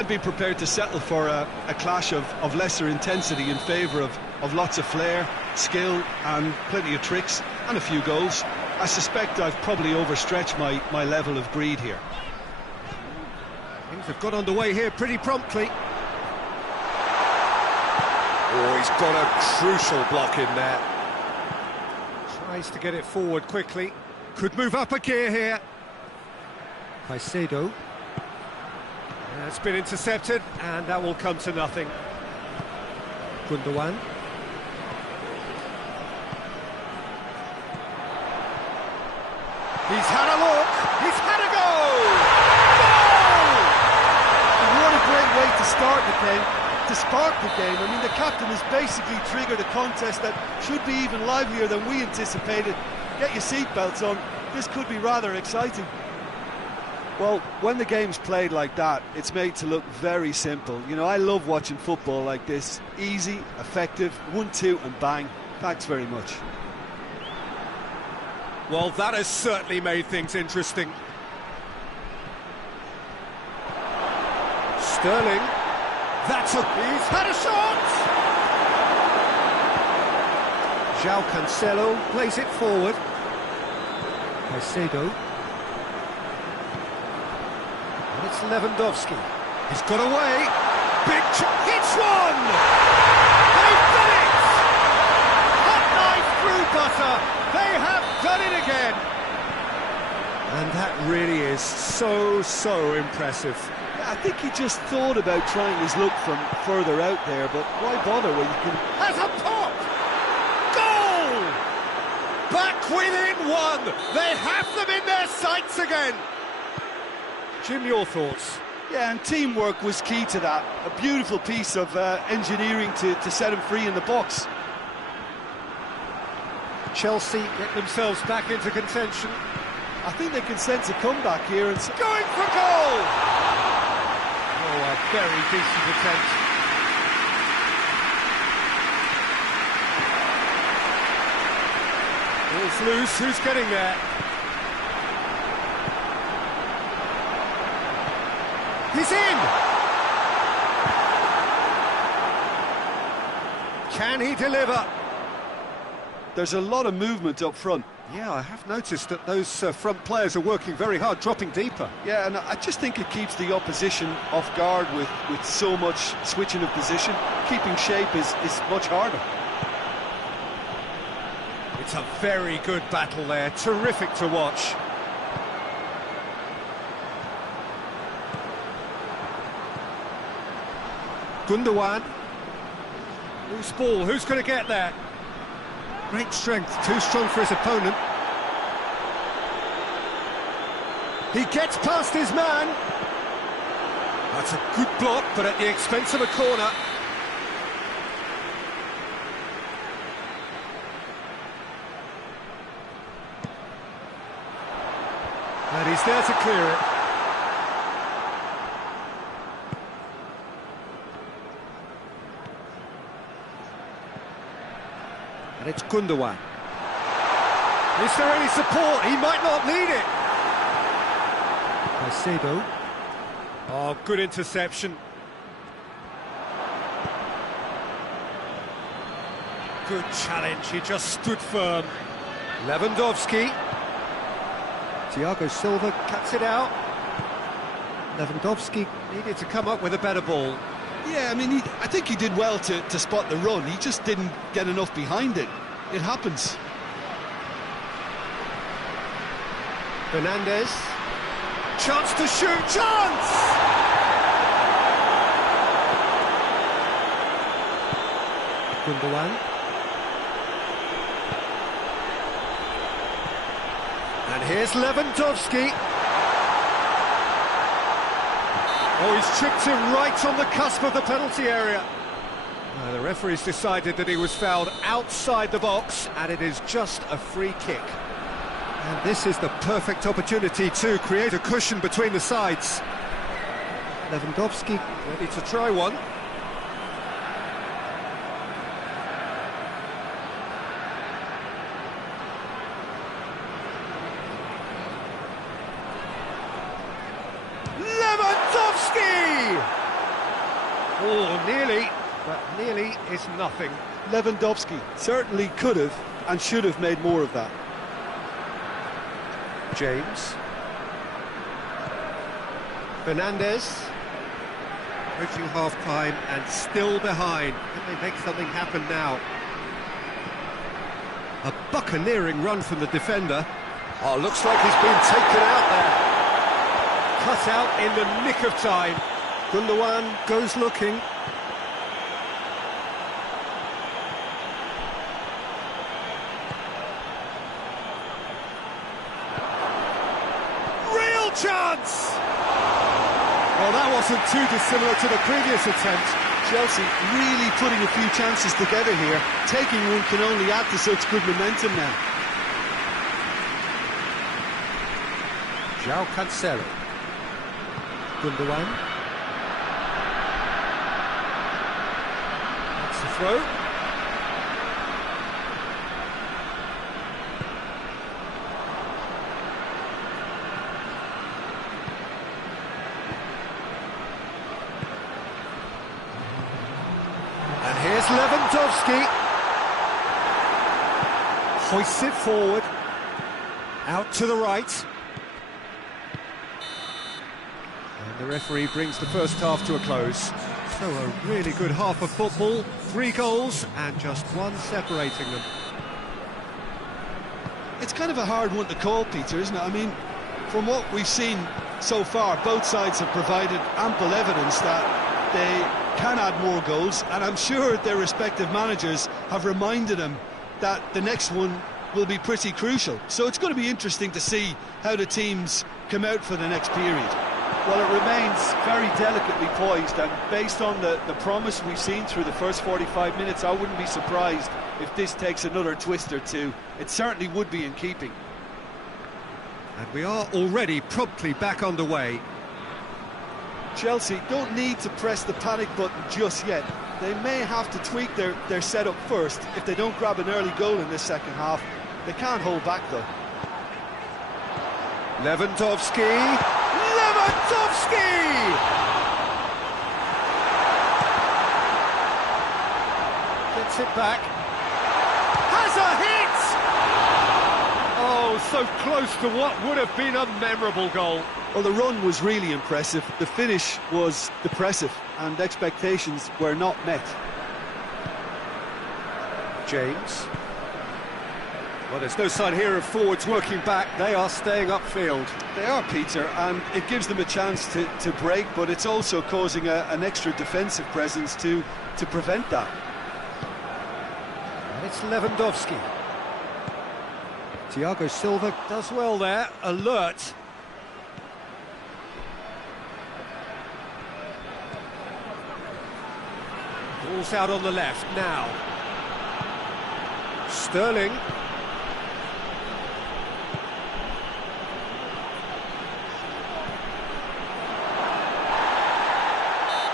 I'd be prepared to settle for a clash of lesser intensity in favour of lots of flair, skill and plenty of tricks and a few goals. I suspect I've probably overstretched my level of greed here. Things have got underway here pretty promptly. Oh, he's got a crucial block in there. Tries to get it forward quickly. Could move up a gear here. Caicedo. That's been intercepted, and that will come to nothing. Gundogan. He's had a look. He's had a goal! Goal! And what a great way to start the game, to spark the game. I mean, the captain has basically triggered a contest that should be even livelier than we anticipated. Get your seatbelts on. This could be rather exciting. Well, when the game's played like that, it's made to look very simple. You know, I love watching football like this. Easy, effective, 1-2 and bang. Thanks very much. Well, that has certainly made things interesting. Sterling. He's had a shot! João Cancelo plays it forward. Caicedo. And it's Lewandowski. He's got away. Big chance. Hits one! They've done it! Hot knife through butter. They have done it again. And that really is so impressive. I think he just thought about trying his luck from further out there, but why bother when you can... Has a pop! Goal! Back within one! They have them in their sights again! Jim, your thoughts? Yeah, and teamwork was key to that. A beautiful piece of engineering to set him free in the box. Chelsea get themselves back into contention. I think they can sense a comeback here and... Going for goal! Oh, a very decent attempt. Ball's loose, who's getting there? He's in! Can he deliver? There's a lot of movement up front. Yeah, I have noticed that those front players are working very hard, dropping deeper. Yeah, and I just think it keeps the opposition off guard with so much switching of position. Keeping shape is much harder. It's a very good battle there, terrific to watch. Gundogan. Loose ball, who's going to get there? Great strength, too strong for his opponent. He gets past his man. That's a good block, but at the expense of a corner. And he's there to clear it. And it's Gundogan. Is there any support? He might not need it. Caicedo. Oh, good interception. Good challenge, he just stood firm. Lewandowski. Thiago Silva cuts it out. Lewandowski needed to come up with a better ball. Yeah, I mean, I think he did well to spot the run. He just didn't get enough behind it. It happens. Fernandez. Chance to shoot. Chance! Gundogan. And here's Lewandowski. Oh, he's tripped him right on the cusp of the penalty area. The referee's decided that he was fouled outside the box, and it is just a free kick. And this is the perfect opportunity to create a cushion between the sides. Lewandowski ready to try one. Lewandowski! Oh, nearly, but nearly is nothing. Lewandowski certainly could have and should have made more of that. James. Fernandez. Approaching half-time and still behind. Can they make something happen now? A buccaneering run from the defender. Oh, looks like he's been taken out there. Cut out in the nick of time. Gundogan goes looking. Real chance! Well, that wasn't too dissimilar to the previous attempt. Chelsea really putting a few chances together here. Taking one can only add to such good momentum now. João Cancelo. Gundogan. That's the throw. And here's Lewandowski. Hoists it forward. Out to the right. And the referee brings the first half to a close. So a really good half of football. 3 goals and just one separating them. It's kind of a hard one to call, Peter, isn't it? I mean, from what we've seen so far, both sides have provided ample evidence that they can add more goals, and I'm sure their respective managers have reminded them that the next one will be pretty crucial. So it's going to be interesting to see how the teams come out for the next period. Well, it remains very delicately poised, and based on the promise we've seen through the first 45 minutes, I wouldn't be surprised if this takes another twist or two. It certainly would be in keeping. And we are already promptly back underway. Chelsea don't need to press the panic button just yet. They may have to tweak their setup first. If they don't grab an early goal in this second half, they can't hold back though. Lewandowski! Lewandowski! Gets it back. Has a hit! Oh, so close to what would have been a memorable goal. Well, the run was really impressive. The finish was depressive, and expectations were not met. James. Well, there's no sign here of forwards working back. They are staying upfield. They are, Peter, and it gives them a chance to break, but it's also causing an extra defensive presence to prevent that. And it's Lewandowski. Thiago Silva does well there, alert. Ball's out on the left now. Sterling.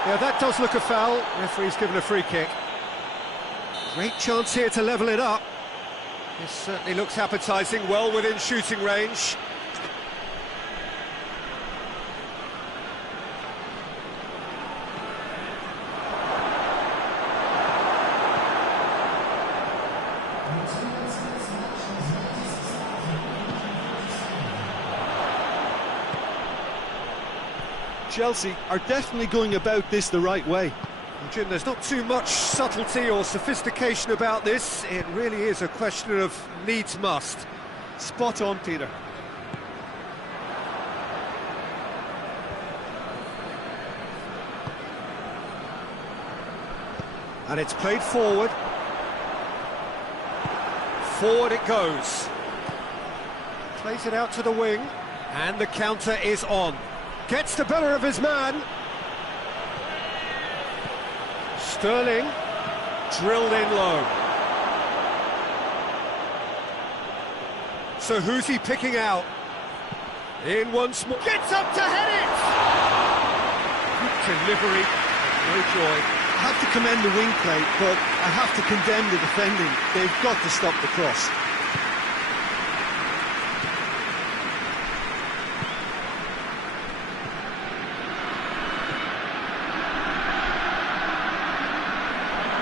Yeah, that does look a foul. Referee's given a free kick. Great chance here to level it up. This certainly looks appetising, well within shooting range. Chelsea are definitely going about this the right way. And Jim, there's not too much subtlety or sophistication about this. It really is a question of needs must. Spot on, Peter. And it's played forward. Forward it goes. Plays it out to the wing. And the counter is on. Gets the better of his man. Sterling, drilled in low. So who's he picking out? In once more. Gets up to head it! Good delivery, no joy. I have to commend the wing play, but I have to condemn the defending. They've got to stop the cross.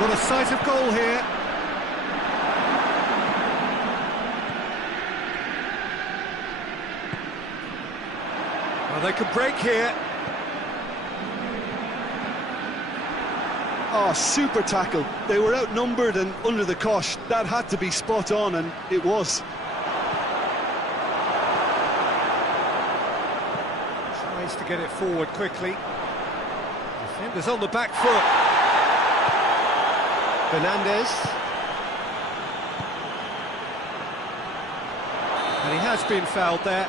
Got a sight of goal here. Well, they could break here. Oh, super tackle. They were outnumbered and under the cosh. That had to be spot on, and it was. Tries to get it forward quickly. Defenders on the back foot. Fernandez. And he has been fouled there.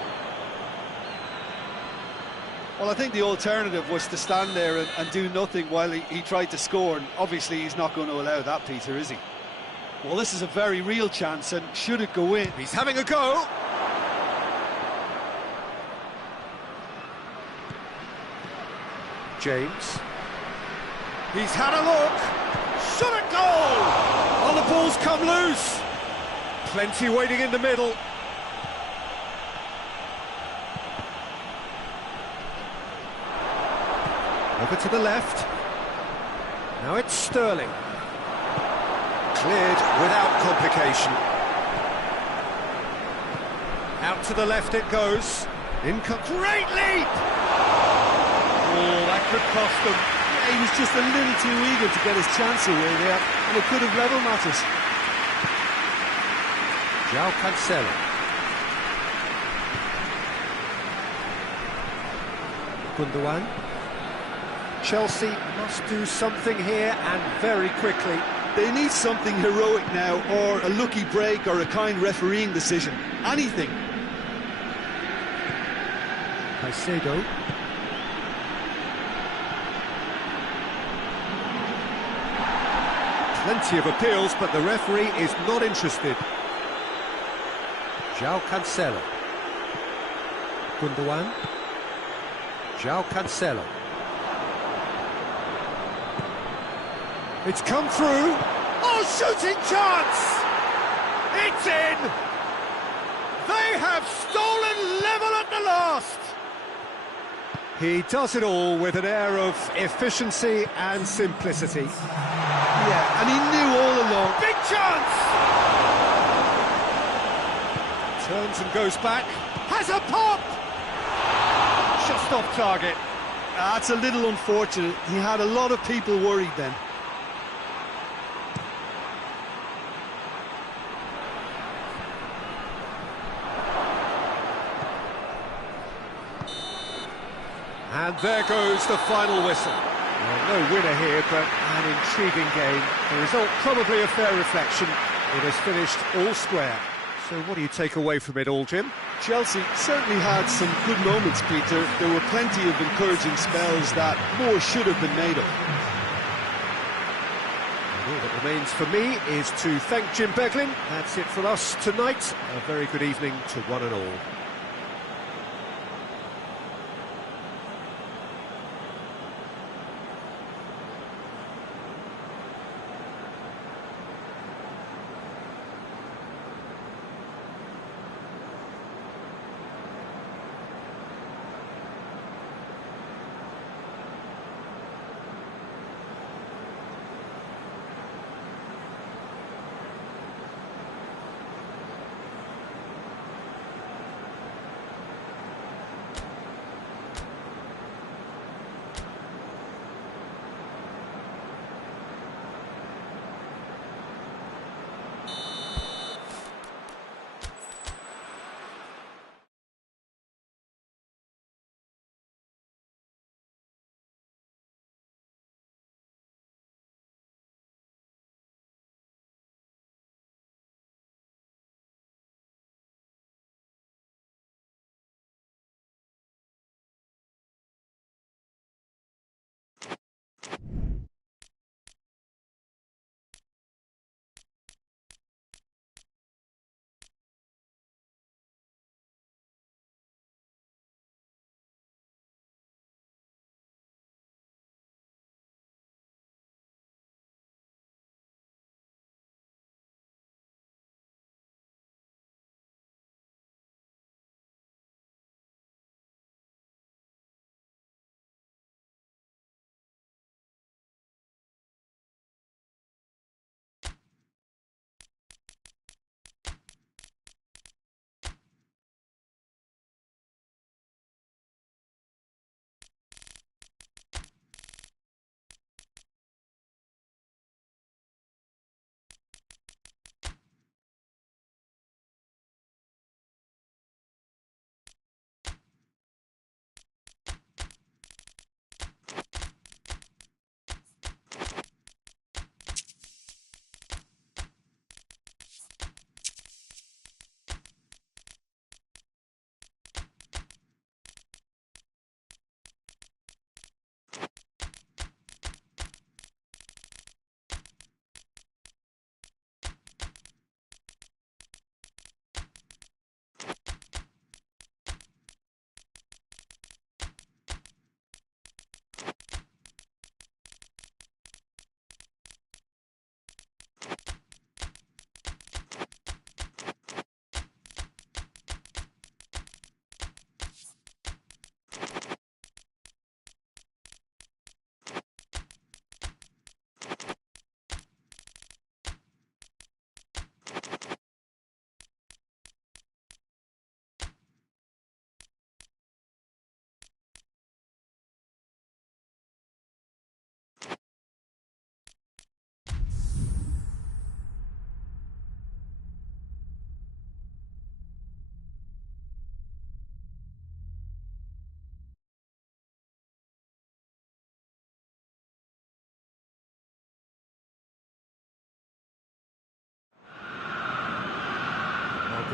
Well, I think the alternative was to stand there and do nothing while he tried to score, and obviously he's not going to allow that, Peter, is he? Well, this is a very real chance, and should it go in... He's having a go! James. He's had a look! Shot at goal! Oh, the ball's come loose! Plenty waiting in the middle. Over to the left. Now it's Sterling. Cleared without complication. Out to the left it goes. Great leap! Oh, that could cost them. Yeah, he was just a little too eager to get his chance away there, and it could have level matters. João Cancelo. Gundogan. Chelsea must do something here, and very quickly. They need something heroic now, or a lucky break, or a kind refereeing decision. Anything. Caicedo. Plenty of appeals, but the referee is not interested. João Cancelo. Gundogan. João Cancelo. It's come through. Oh, shooting chance! It's in! They have stolen level at the last! He does it all with an air of efficiency and simplicity. Yeah, and he knew all along. Big chance! Turns and goes back. Has a pop! Just off target. That's a little unfortunate. He had a lot of people worried then. And there goes the final whistle. Well, no winner here, but an intriguing game. The result probably a fair reflection. It has finished all square. So what do you take away from it all, Jim? Chelsea certainly had some good moments, Peter. There were plenty of encouraging spells that more should have been made of. And all that remains for me is to thank Jim Beglin. That's it for us tonight. A very good evening to one and all.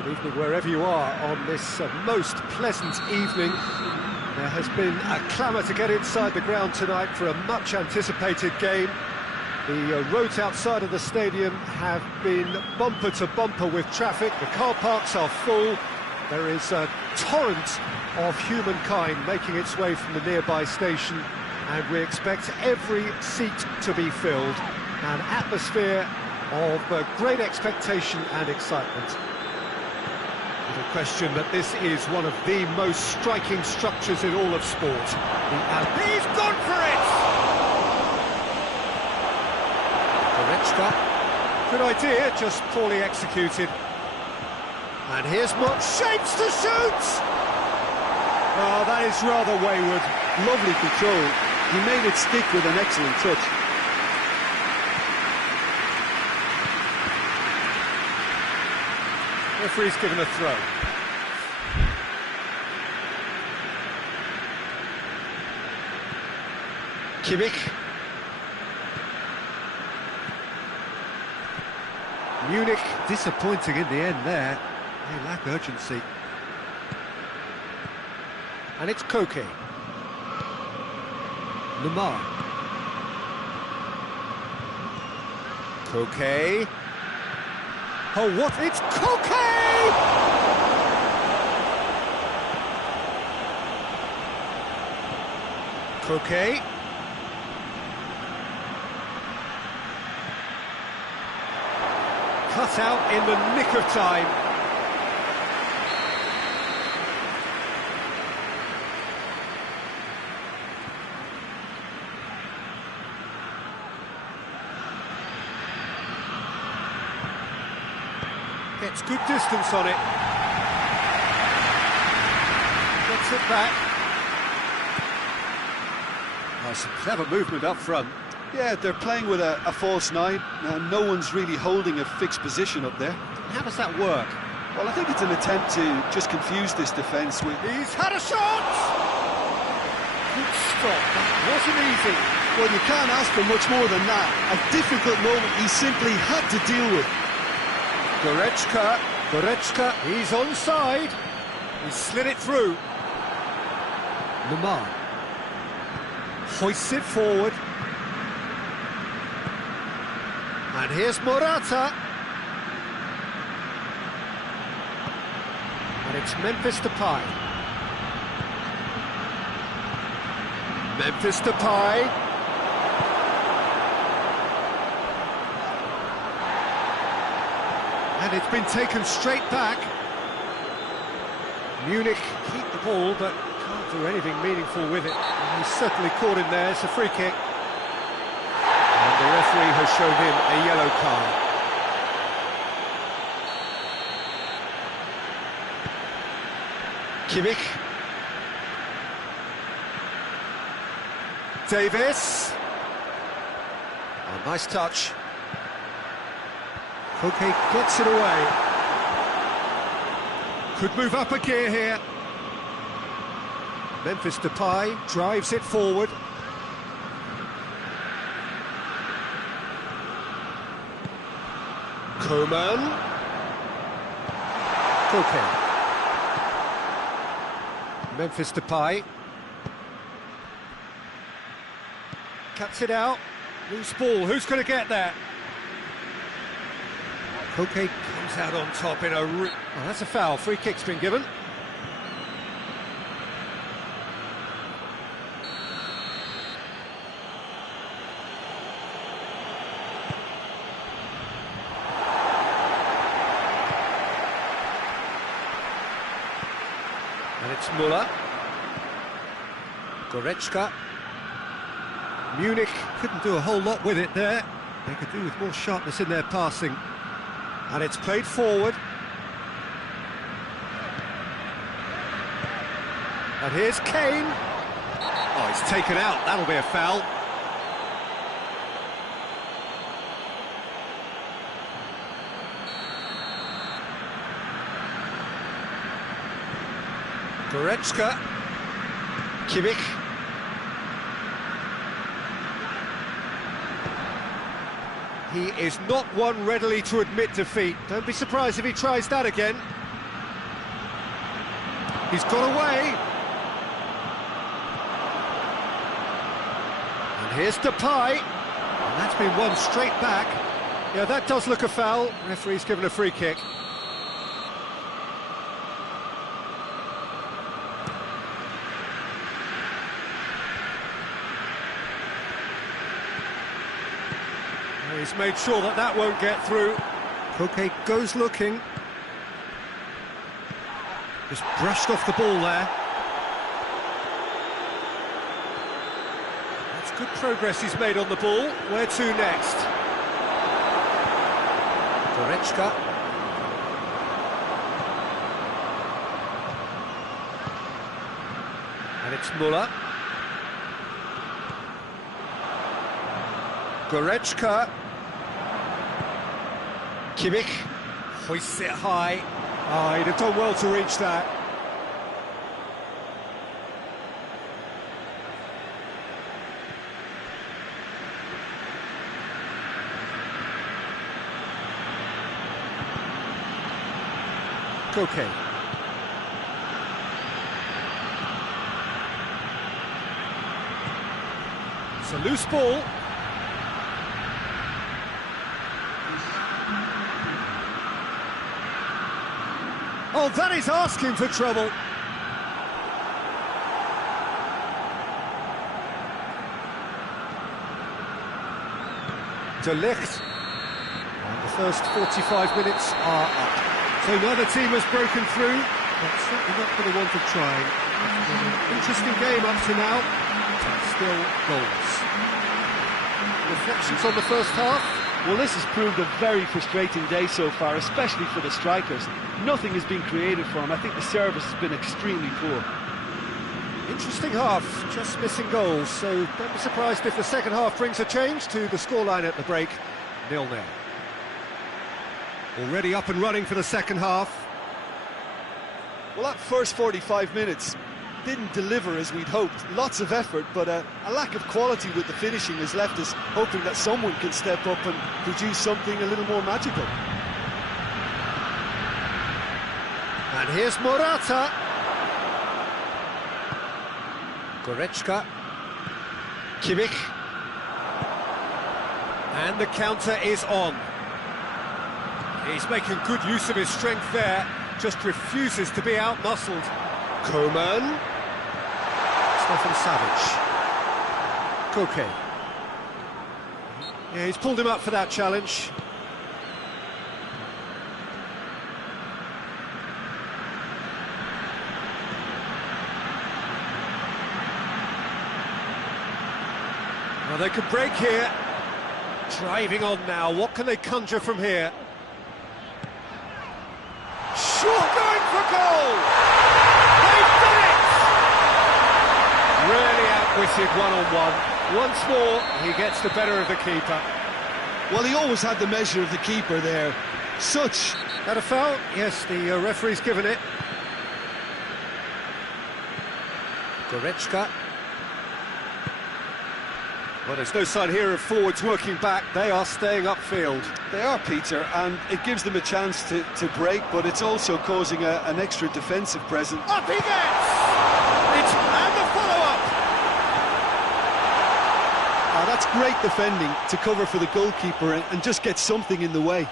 Good evening wherever you are on this most pleasant evening. There has been a clamour to get inside the ground tonight for a much-anticipated game. The roads outside of the stadium have been bumper to bumper with traffic. The car parks are full. There is a torrent of humankind making its way from the nearby station, and we expect every seat to be filled. An atmosphere of great expectation and excitement. Little question that this is one of the most striking structures in all of sport. He's gone for it! Good idea, just poorly executed. And here's what shapes to shoot! Oh, that is rather wayward. Lovely control. He made it stick with an excellent touch. Referee's given a throw. Kimmich. Munich disappointing in the end there. They lack urgency. And it's Koke. Lamar. Koke. Oh, what? It's Koke! Koke. Cut out in the nick of time. Gets good distance on it. Gets it back. Oh, some clever movement up front. Yeah, they're playing with a false nine, and no one's really holding a fixed position up there. How does that work? Well, I think it's an attempt to just confuse this defence with... He's had a shot! Good stop, that wasn't easy. Well, you can't ask for much more than that. A difficult moment he simply had to deal with. Goretzka, he's onside. He slid it through. Lamar hoists it forward. And here's Morata. And it's Memphis Depay. Memphis Depay. And it's been taken straight back. Munich keep the ball, but can't do anything meaningful with it. And he's certainly caught in there. It's a free kick. And the referee has shown him a yellow card. Kimmich. Davis. Oh, nice touch. Koke gets it away. Could move up a gear here. Memphis Depay drives it forward. Coman. Koke. Memphis Depay. Cuts it out. Loose ball. Who's going to get that? Koke comes out on top in a... Oh, that's a foul. Free kick's been given. And it's Müller. Goretzka. Munich couldn't do a whole lot with it there. They could do with more sharpness in their passing. And it's played forward. And here's Kane. Oh, he's taken out. That'll be a foul. Goretzka. Kimmich. He is not one readily to admit defeat. Don't be surprised if he tries that again. He's got away. And here's Depay. And that's been won straight back. Yeah, that does look a foul. Referee's given a free kick. He's made sure that that won't get through. Koke goes looking. Just brushed off the ball there. That's good progress he's made on the ball. Where to next? Goretzka. And it's Muller. Goretzka. Kimmich hoists it high. Oh, he'd have done well to reach that. Koke. It's a loose ball. Oh, that is asking for trouble. De Ligt. And the first 45 minutes are up. So neither team has broken through, but certainly not for the want of trying. It's been an interesting game up to now, but still goals. Reflections on the first half? Well, this has proved a very frustrating day so far, especially for the strikers. Nothing has been created for them. I think the service has been extremely poor. Interesting half, just missing goals, so don't be surprised if the second half brings a change to the scoreline at the break, 0-0. Already up and running for the second half. Well, that first 45 minutes didn't deliver as we'd hoped. Lots of effort, but a lack of quality with the finishing has left us hoping that someone can step up and produce something a little more magical. And here's Morata. Goretzka. Kimmich. And the counter is on. He's making good use of his strength there, just refuses to be out-muscled. Coman. Stefan Savic. Koke. Yeah, he's pulled him up for that challenge. Well, they could break here. Driving on now, what can they conjure from here? Sure, going for goal! They've done it! Really outwitted one-on-one. Once more, he gets the better of the keeper. Well, he always had the measure of the keeper there. Such... That a foul? Yes, the referee's given it. Goretzka. Well, there's no sign here of forwards working back. They are staying upfield. They are, Peter, and it gives them a chance to break, but it's also causing an extra defensive presence. Up he gets! It's and the follow-up! That's great defending to cover for the goalkeeper and just get something in the way.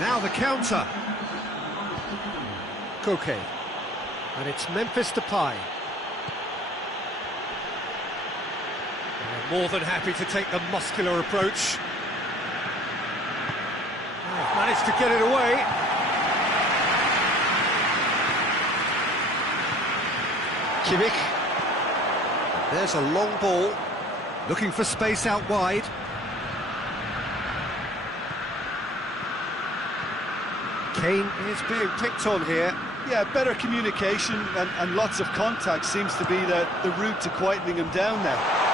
Now the counter. Koke. And it's Memphis Depay. More than happy to take the muscular approach. Oh, managed to get it away. Kimmich. There's a long ball. Looking for space out wide. Kane is being picked on here. Yeah, better communication and lots of contact seems to be the route to quietening him down now.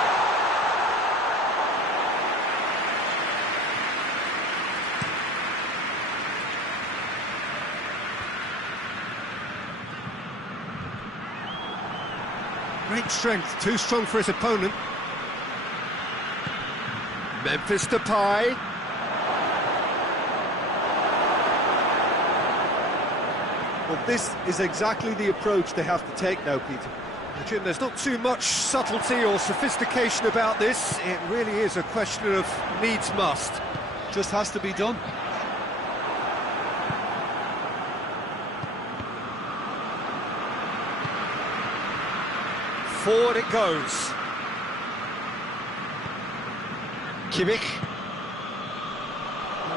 Great strength, too strong for his opponent. Memphis Well, this is exactly the approach they have to take now, Peter. Jim, there's not too much subtlety or sophistication about this. It really is a question of needs must. Just has to be done. Forward it goes. Kimmich.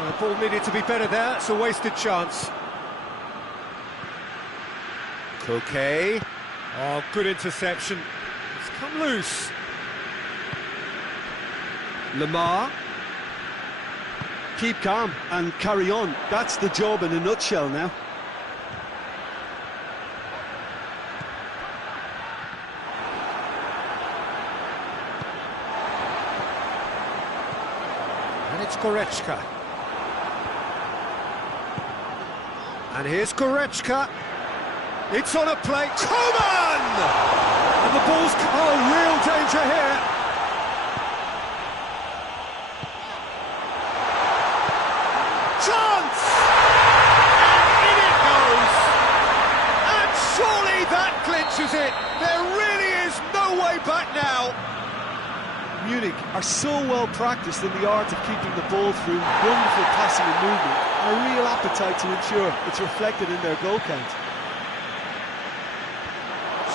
The ball needed to be better there. It's a wasted chance. Koke. Oh, good interception. It's come loose. Lamar. Keep calm and carry on. That's the job in a nutshell now. And it's Goretzka. And here's Goretzka. It's on a plate. Coman! And the ball's... Oh, real danger here. Chance! And in it goes! And surely that clinches it. There really is no way back now. Munich are so well practiced in the art of keeping the ball through wonderful passing and movement, and a real appetite to ensure it's reflected in their goal count.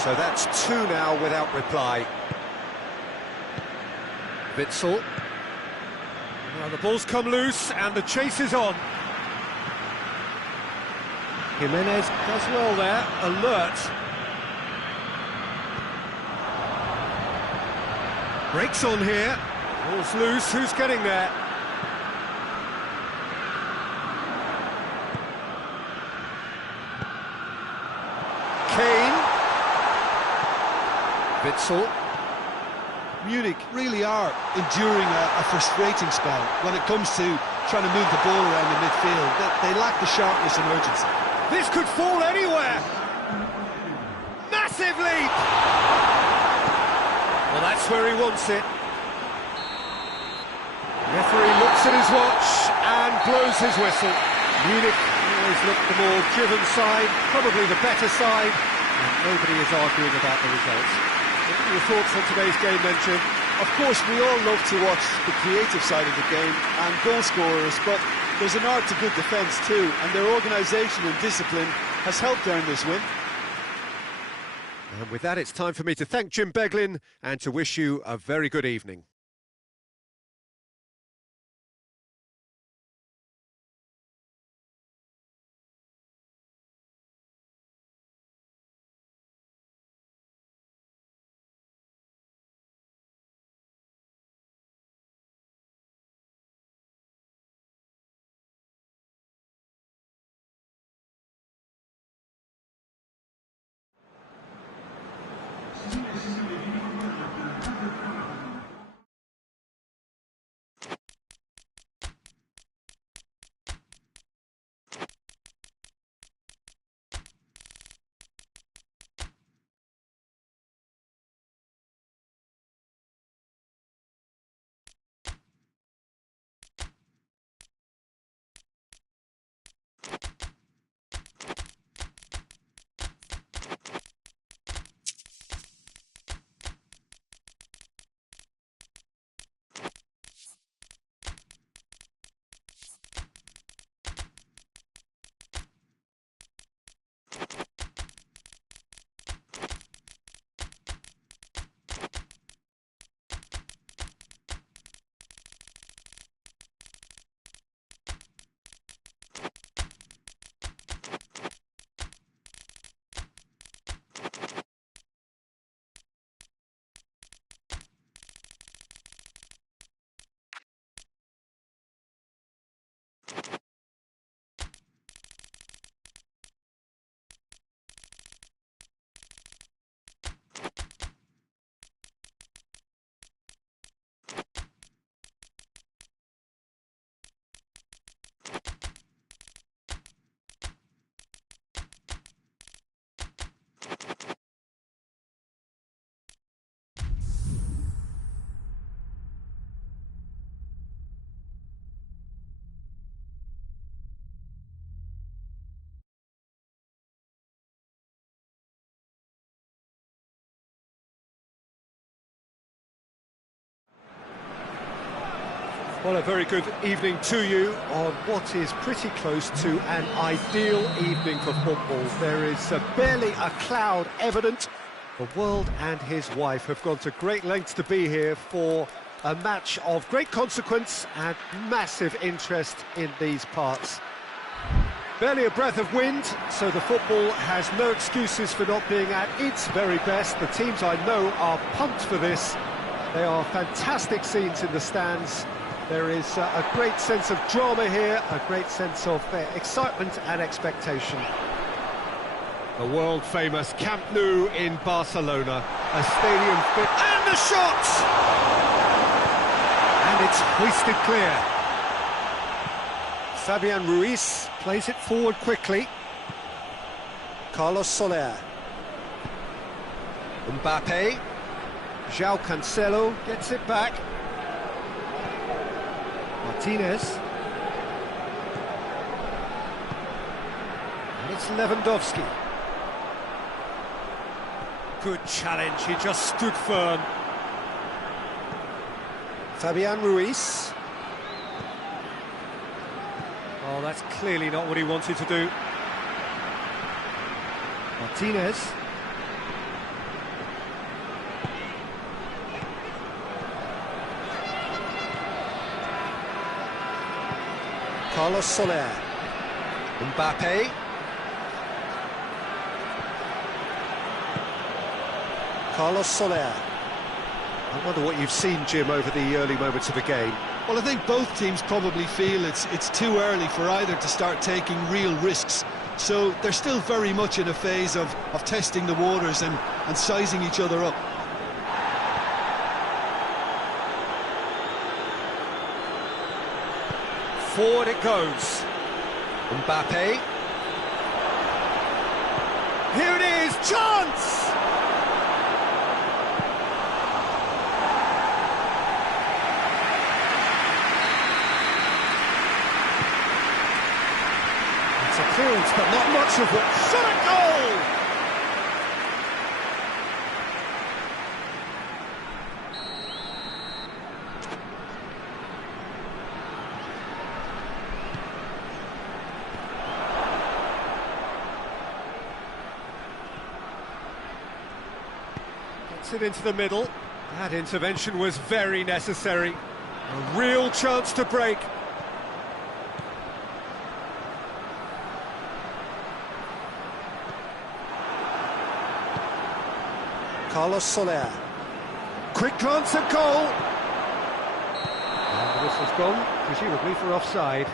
So that's two now without reply. Witzel. Now the ball's come loose and the chase is on. Jimenez does well there, alert. Breaks on here. Ball's loose, who's getting there? Kane. Witzel. Munich really are enduring a frustrating spell when it comes to trying to move the ball around the midfield. They lack the sharpness and urgency. This could fall anywhere. Massive leap. Well, that's where he wants it. Referee looks at his watch and blows his whistle. Munich always looked the more driven side, probably the better side, and nobody is arguing about the results. What are your thoughts on today's game then, Jim? Of course, we all love to watch the creative side of the game and goal scorers, but there's an art to good defence too, and their organisation and discipline has helped earn this win. And with that, it's time for me to thank Jim Beglin and to wish you a very good evening. Well, a very good evening to you on what is pretty close to an ideal evening for football. There is barely a cloud evident. The world and his wife have gone to great lengths to be here for a match of great consequence and massive interest in these parts. Barely a breath of wind, so the football has no excuses for not being at its very best. The teams I know are pumped for this. They are fantastic scenes in the stands. There is a great sense of drama here, a great sense of excitement and expectation. The world-famous Camp Nou in Barcelona, a stadium fit... And the shot! And it's hoisted clear. Fabian Ruiz plays it forward quickly. Carlos Soler. Mbappe. João Cancelo gets it back. Martinez. And it's Lewandowski. Good challenge, he just stood firm. Fabian Ruiz. Oh, that's clearly not what he wanted to do. Martinez. Carlos Soler. Mbappe. Carlos Soler. I wonder what you've seen, Jim, over the early moments of the game. Well, I think both teams probably feel it's too early for either to start taking real risks. So they're still very much in a phase of testing the waters and sizing each other up. Forward it goes. Mbappe. Here it is, chance! It's a clearance, but not much of it. Shot at goal! Gets it into the middle. That intervention was very necessary. A real chance to break. Carlos Soler. Quick glance at goal. And the whistle's gone, presumably for offside.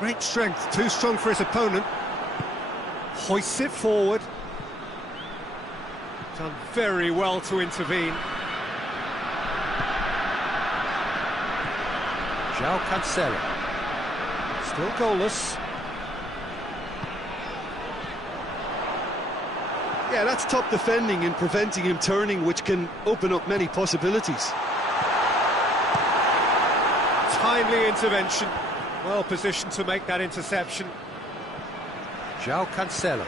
Great strength, too strong for his opponent. Hoists it forward. Done very well to intervene. João Cancelo. Still goalless. Yeah, that's top defending and preventing him turning, which can open up many possibilities. Timely intervention. Well positioned to make that interception. João Cancelo.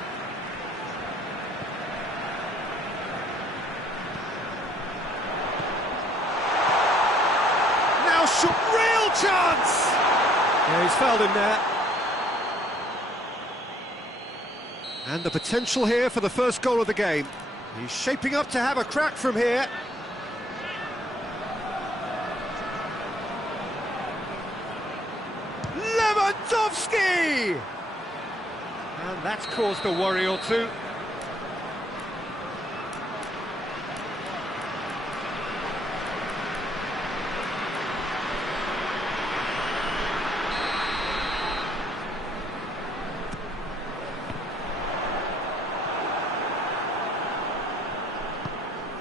Now shoot, real chance! Yeah, he's fouled him there. And the potential here for the first goal of the game. He's shaping up to have a crack from here. Lewandowski! And that's caused a worry or two.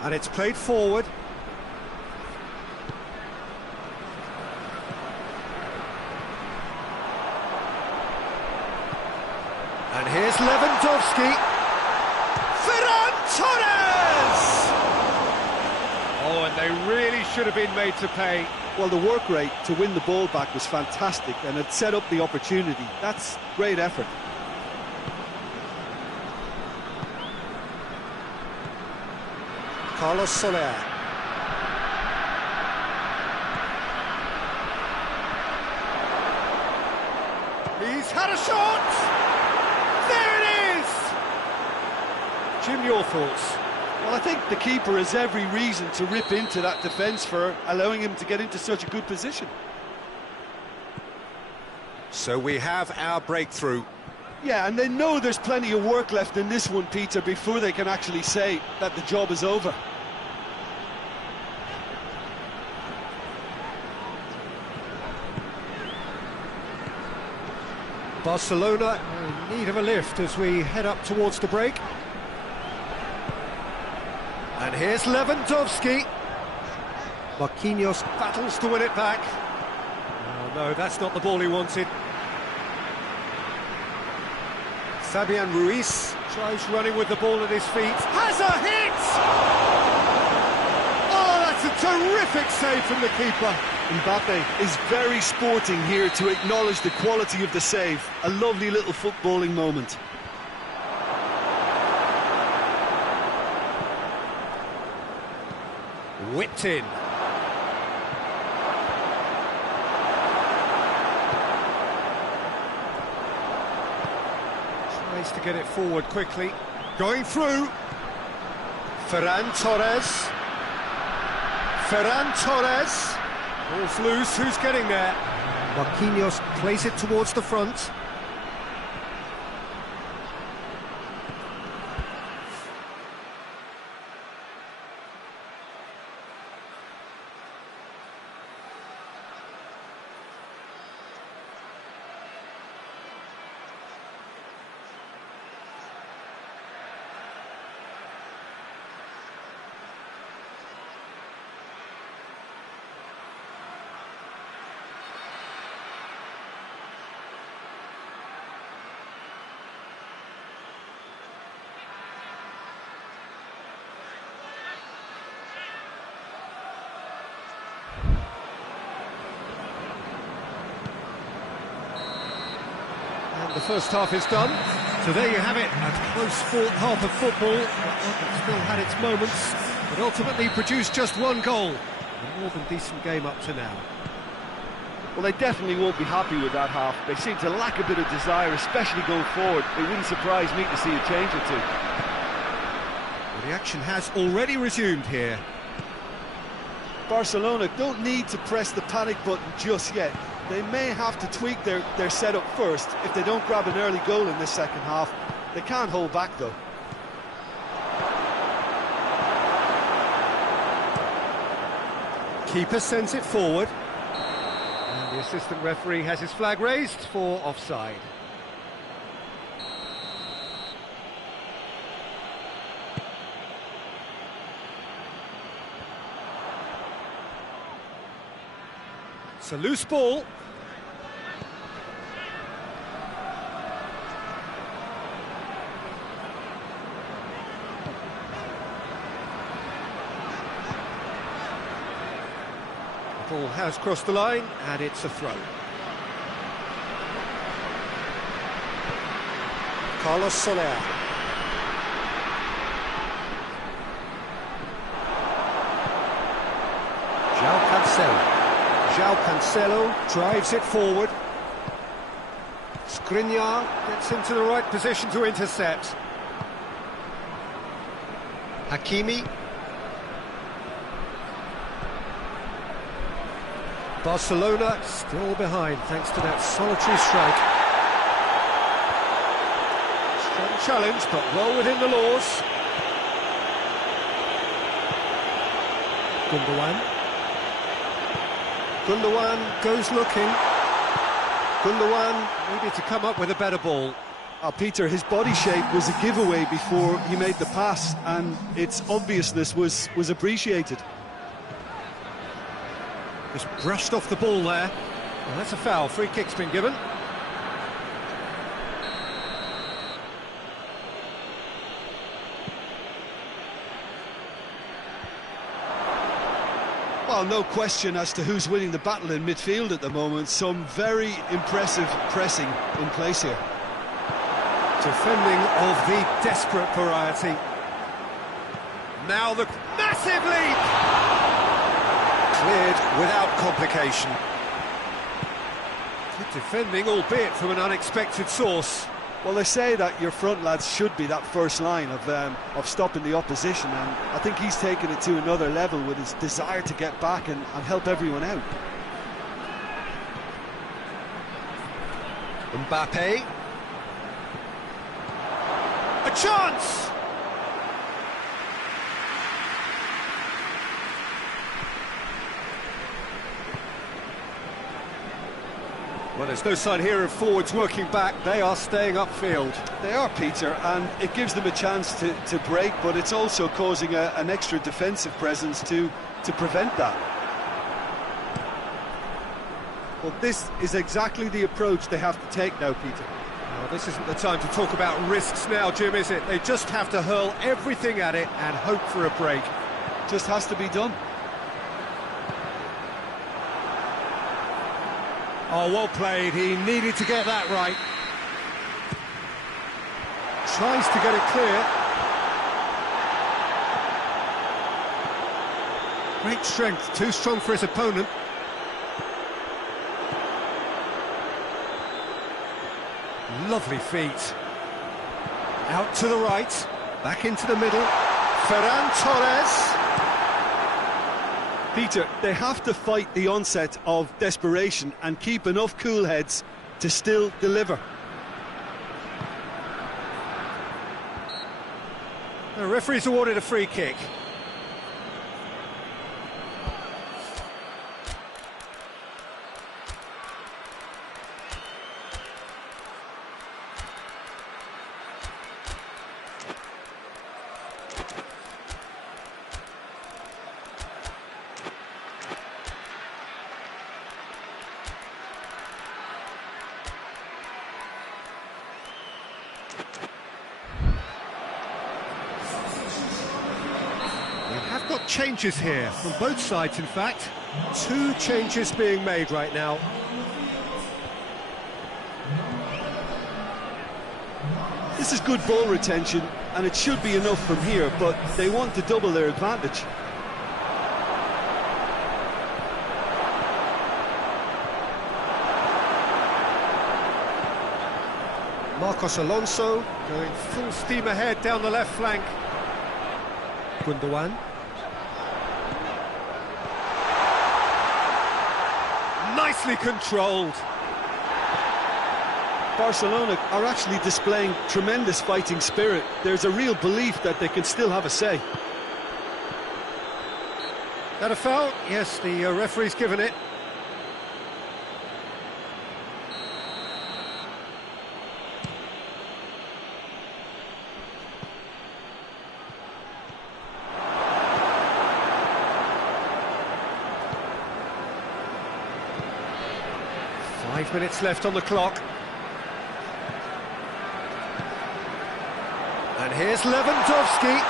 And it's played forward. And here's Lewandowski. Ferran Torres! Oh, and they really should have been made to pay. Well, the work rate to win the ball back was fantastic, and it set up the opportunity. That's great effort. Carlos Soler. He's had a shot! There it is! Jim, your thoughts? Well, I think the keeper has every reason to rip into that defence for allowing him to get into such a good position. So we have our breakthrough. Yeah, and they know there's plenty of work left in this one, Peter, before they can actually say that the job is over. Barcelona in need of a lift as we head up towards the break. And here's Lewandowski. Marquinhos battles to win it back. Oh no, that's not the ball he wanted. Fabian Ruiz tries running with the ball at his feet. Has a hit! Oh, that's a terrific save from the keeper. Mbappe Is very sporting here to acknowledge the quality of the save. A lovely little footballing moment. Whipped in. Tries to get it forward quickly. Going through. Ferran Torres. Ferran Torres. Ball's loose, who's getting there? Marquinhos plays it towards the front. The first half is done, so there you have it, a close-fought half of football, that still had its moments, but ultimately produced just one goal. A more than decent game up to now. Well, they definitely won't be happy with that half. They seem to lack a bit of desire, especially going forward. It wouldn't surprise me to see a change or two. Well, the action has already resumed here. Barcelona don't need to press the panic button just yet. They may have to tweak their setup first if they don't grab an early goal in this second half. They can't hold back, though. Keeper sends it forward. And the assistant referee has his flag raised for offside. It's a loose ball. The ball has crossed the line, and it's a throw. Carlos Soler. João Cancelo drives it forward. Skriniar gets into the right position to intercept. Hakimi. Barcelona still behind thanks to that solitary strike. Strong challenge, but well within the laws. Gundogan goes looking. Gundogan needed to come up with a better ball. Peter, his body shape was a giveaway before he made the pass, and its obviousness was appreciated. Just brushed off the ball there. Well, that's a foul. Free kick's been given. Well, no question as to who's winning the battle in midfield at the moment. Some very impressive pressing in place here. Defending of the desperate variety. Now the massive leap! Cleared without complication. Good defending, albeit from an unexpected source. Well, they say that your front lads should be that first line of stopping the opposition, and I think he's taken it to another level with his desire to get back and help everyone out. Mbappe. A chance! Well, there's no sign here of forwards working back. They are staying upfield. They are, Peter, and it gives them a chance to break, but it's also causing an extra defensive presence to prevent that. Well, this is exactly the approach they have to take now, Peter. Well, this isn't the time to talk about risks now, Jim, is it? They just have to hurl everything at it and hope for a break. Just has to be done. Oh, well played. He needed to get that right. Tries to get it clear. Great strength, too strong for his opponent. Lovely feet. Out to the right, back into the middle. Ferran Torres. Peter, they have to fight the onset of desperation and keep enough cool heads to still deliver. The referee's awarded a free kick. Got changes here from both sides, in fact. 2 changes being made right now. This is good ball retention, and it should be enough from here, but they want to double their advantage. Marcos Alonso going full steam ahead down the left flank. Gundogan. Nicely controlled. Barcelona are actually displaying tremendous fighting spirit. There's a real belief that they can still have a say. That a foul? Yes, the referee's given it. Five minutes left on the clock. And here's Lewandowski.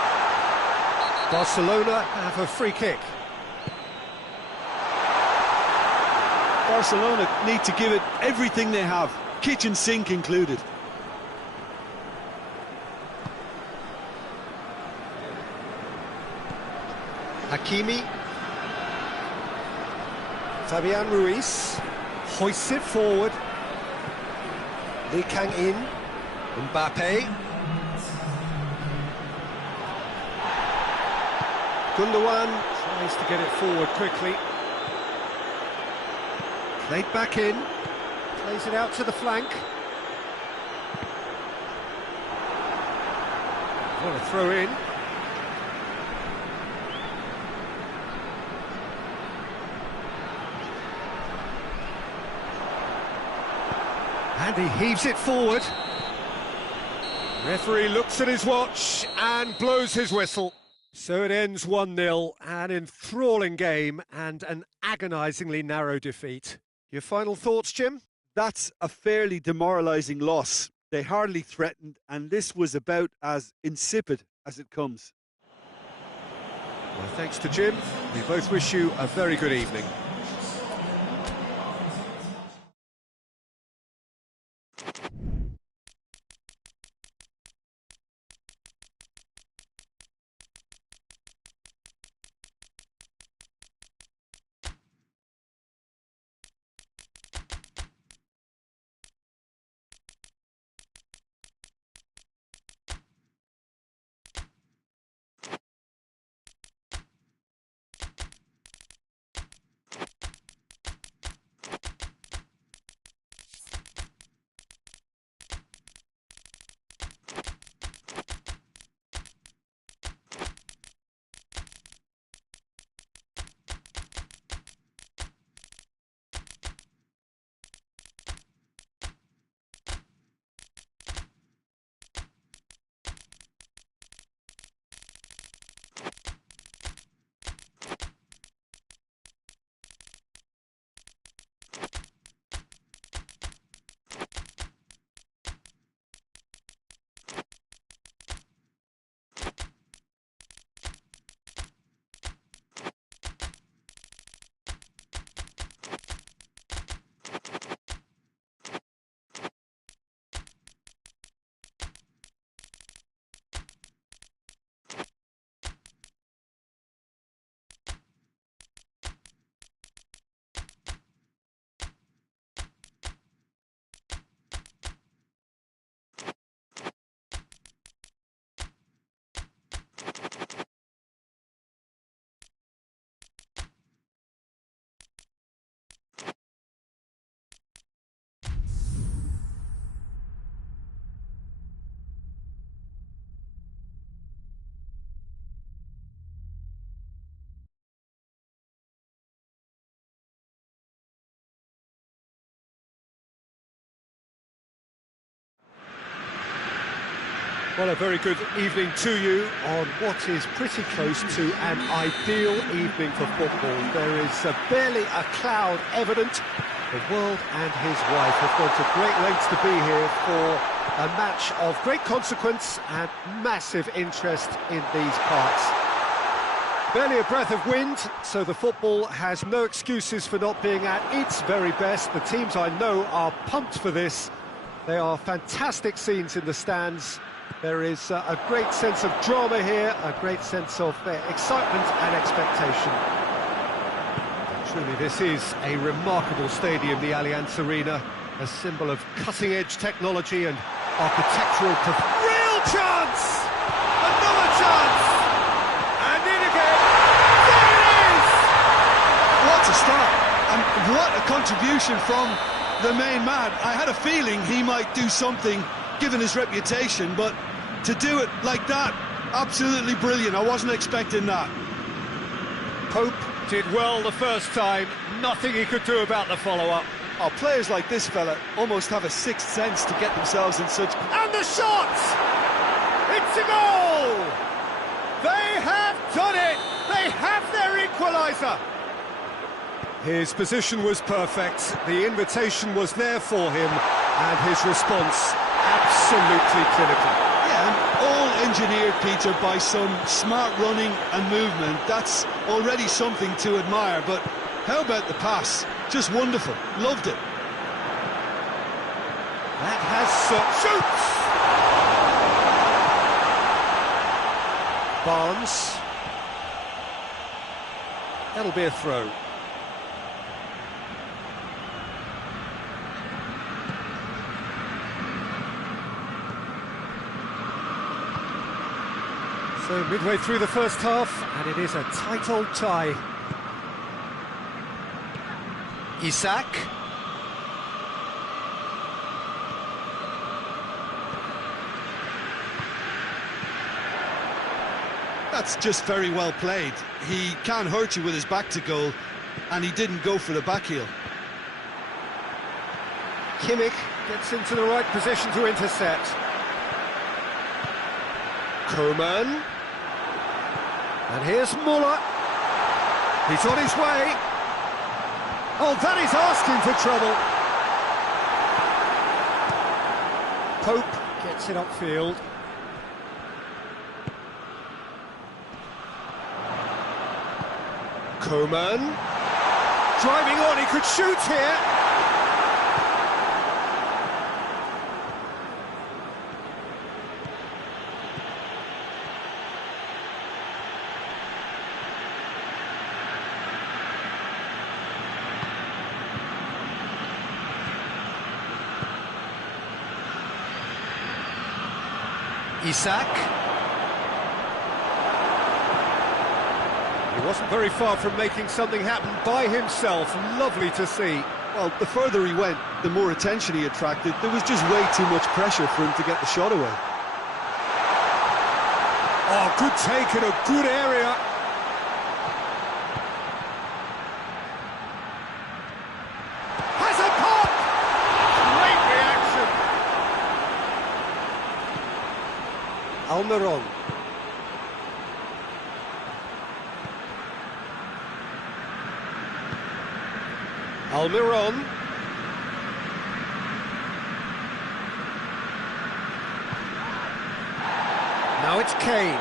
Barcelona have a free kick. Barcelona need to give it everything they have, kitchen sink included. Hakimi. Fabian Ruiz. Hoists it forward. Lee Kang-in. Mbappe. Gundogan tries to get it forward quickly. Played back in. Plays it out to the flank. What a throw in. And he heaves it forward. Referee looks at his watch and blows his whistle. So it ends 1-0, an enthralling game and an agonisingly narrow defeat. Your final thoughts, Jim? That's a fairly demoralising loss. They hardly threatened, and this was about as insipid as it comes. Well, thanks to Jim. We both wish you a very good evening. Well, a very good evening to you on what is pretty close to an ideal evening for football. There is barely a cloud evident. The world and his wife have gone to great lengths to be here for a match of great consequence and massive interest in these parts. Barely a breath of wind, so the football has no excuses for not being at its very best. The teams I know are pumped for this. There are fantastic scenes in the stands. There is a great sense of drama here, a great sense of excitement and expectation. Truly, this is a remarkable stadium, the Allianz Arena, a symbol of cutting-edge technology and architectural real chance! Another chance! And in again! There it is! What a start! And what a contribution from the main man. I had a feeling he might do something, given his reputation, but to do it like that, absolutely brilliant. I wasn't expecting that. Pope did well the first time, nothing he could do about the follow-up. Oh, players like this fella almost have a sixth sense to get themselves in such... And the shot! It's a goal! They have done it! They have their equaliser! His position was perfect, the invitation was there for him, and his response absolutely clinical. Yeah, and all engineered, Peter, by some smart running and movement. That's already something to admire, but how about the pass? Just wonderful. Loved it. That has shoots! Barnes. That'll be a throw. So midway through the first half, and it is a tight old tie. Isak. That's just very well played. He can't hurt you with his back to goal, and he didn't go for the back heel. Kimmich gets into the right position to intercept. Koeman. And here's Muller. He's on his way. Oh, that is asking for trouble. Pope gets it upfield. Koeman. Driving on, he could shoot here. Isak. He wasn't very far from making something happen by himself. Lovely to see. Well, the further he went, the more attention he attracted. There was just way too much pressure for him to get the shot away. Oh, good take in a good area. Has a pop! Great reaction. Almiron. Almiron. Now it's Kane.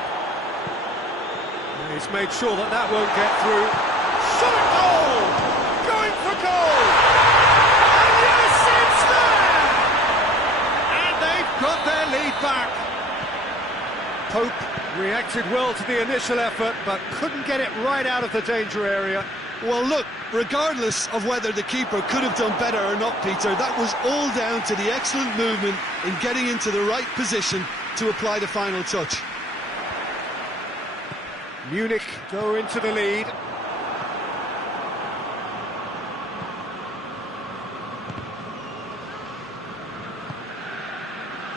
He's made sure that that won't get through. Shot at goal! Going for goal! And yes, it's there! And they've got their lead back. Pope reacted well to the initial effort, but couldn't get it right out of the danger area. Well, look, regardless of whether the keeper could have done better or not, Peter, that was all down to the excellent movement in getting into the right position to apply the final touch. Munich go into the lead.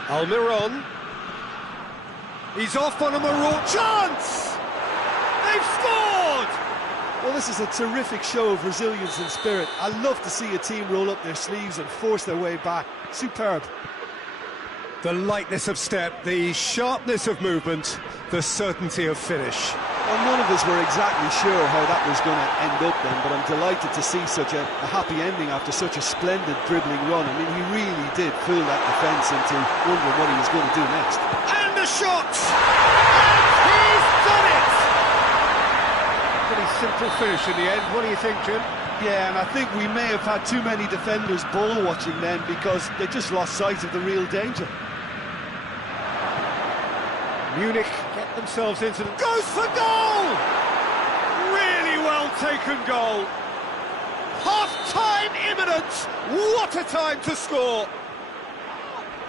Almiron. He's off on a maroon chance! They've scored! Well, this is a terrific show of resilience and spirit. I love to see a team roll up their sleeves and force their way back. Superb. The lightness of step, the sharpness of movement, the certainty of finish. Well, none of us were exactly sure how that was going to end up then, but I'm delighted to see such a happy ending after such a splendid dribbling run. I mean, he really did fool that defence into wondering what he was going to do next. And a shot! And he's done it! Pretty simple finish in the end. What do you think, Jim? Yeah, and I think we may have had too many defenders ball watching then because they just lost sight of the real danger. Munich get themselves into the... Goes for goal! Really well taken goal. Half-time imminent. What a time to score.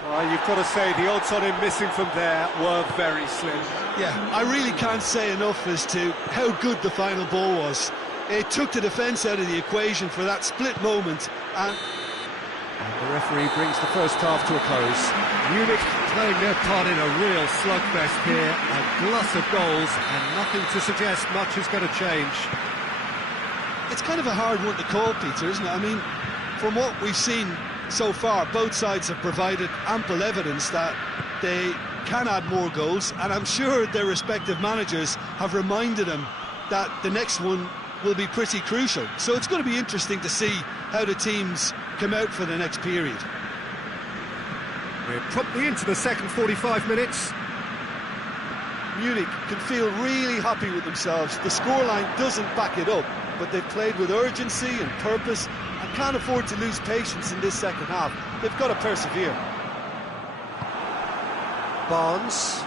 Well, you've got to say the odds on him missing from there were very slim. Yeah, I really can't say enough as to how good the final ball was. It took the defence out of the equation for that split moment, and the referee brings the first half to a close. Munich playing their part in a real slugfest here, a glut of goals, and nothing to suggest much is going to change. It's kind of a hard one to call, Peter, isn't it? I mean, from what we've seen so far, both sides have provided ample evidence that they can add more goals, and I'm sure their respective managers have reminded them that the next one will be pretty crucial. So it's going to be interesting to see how the teams come out for the next period. We're promptly into the second 45 minutes. Munich can feel really happy with themselves. The scoreline doesn't back it up, but they've played with urgency and purpose and can't afford to lose patience in this second half. They've got to persevere. Barnes.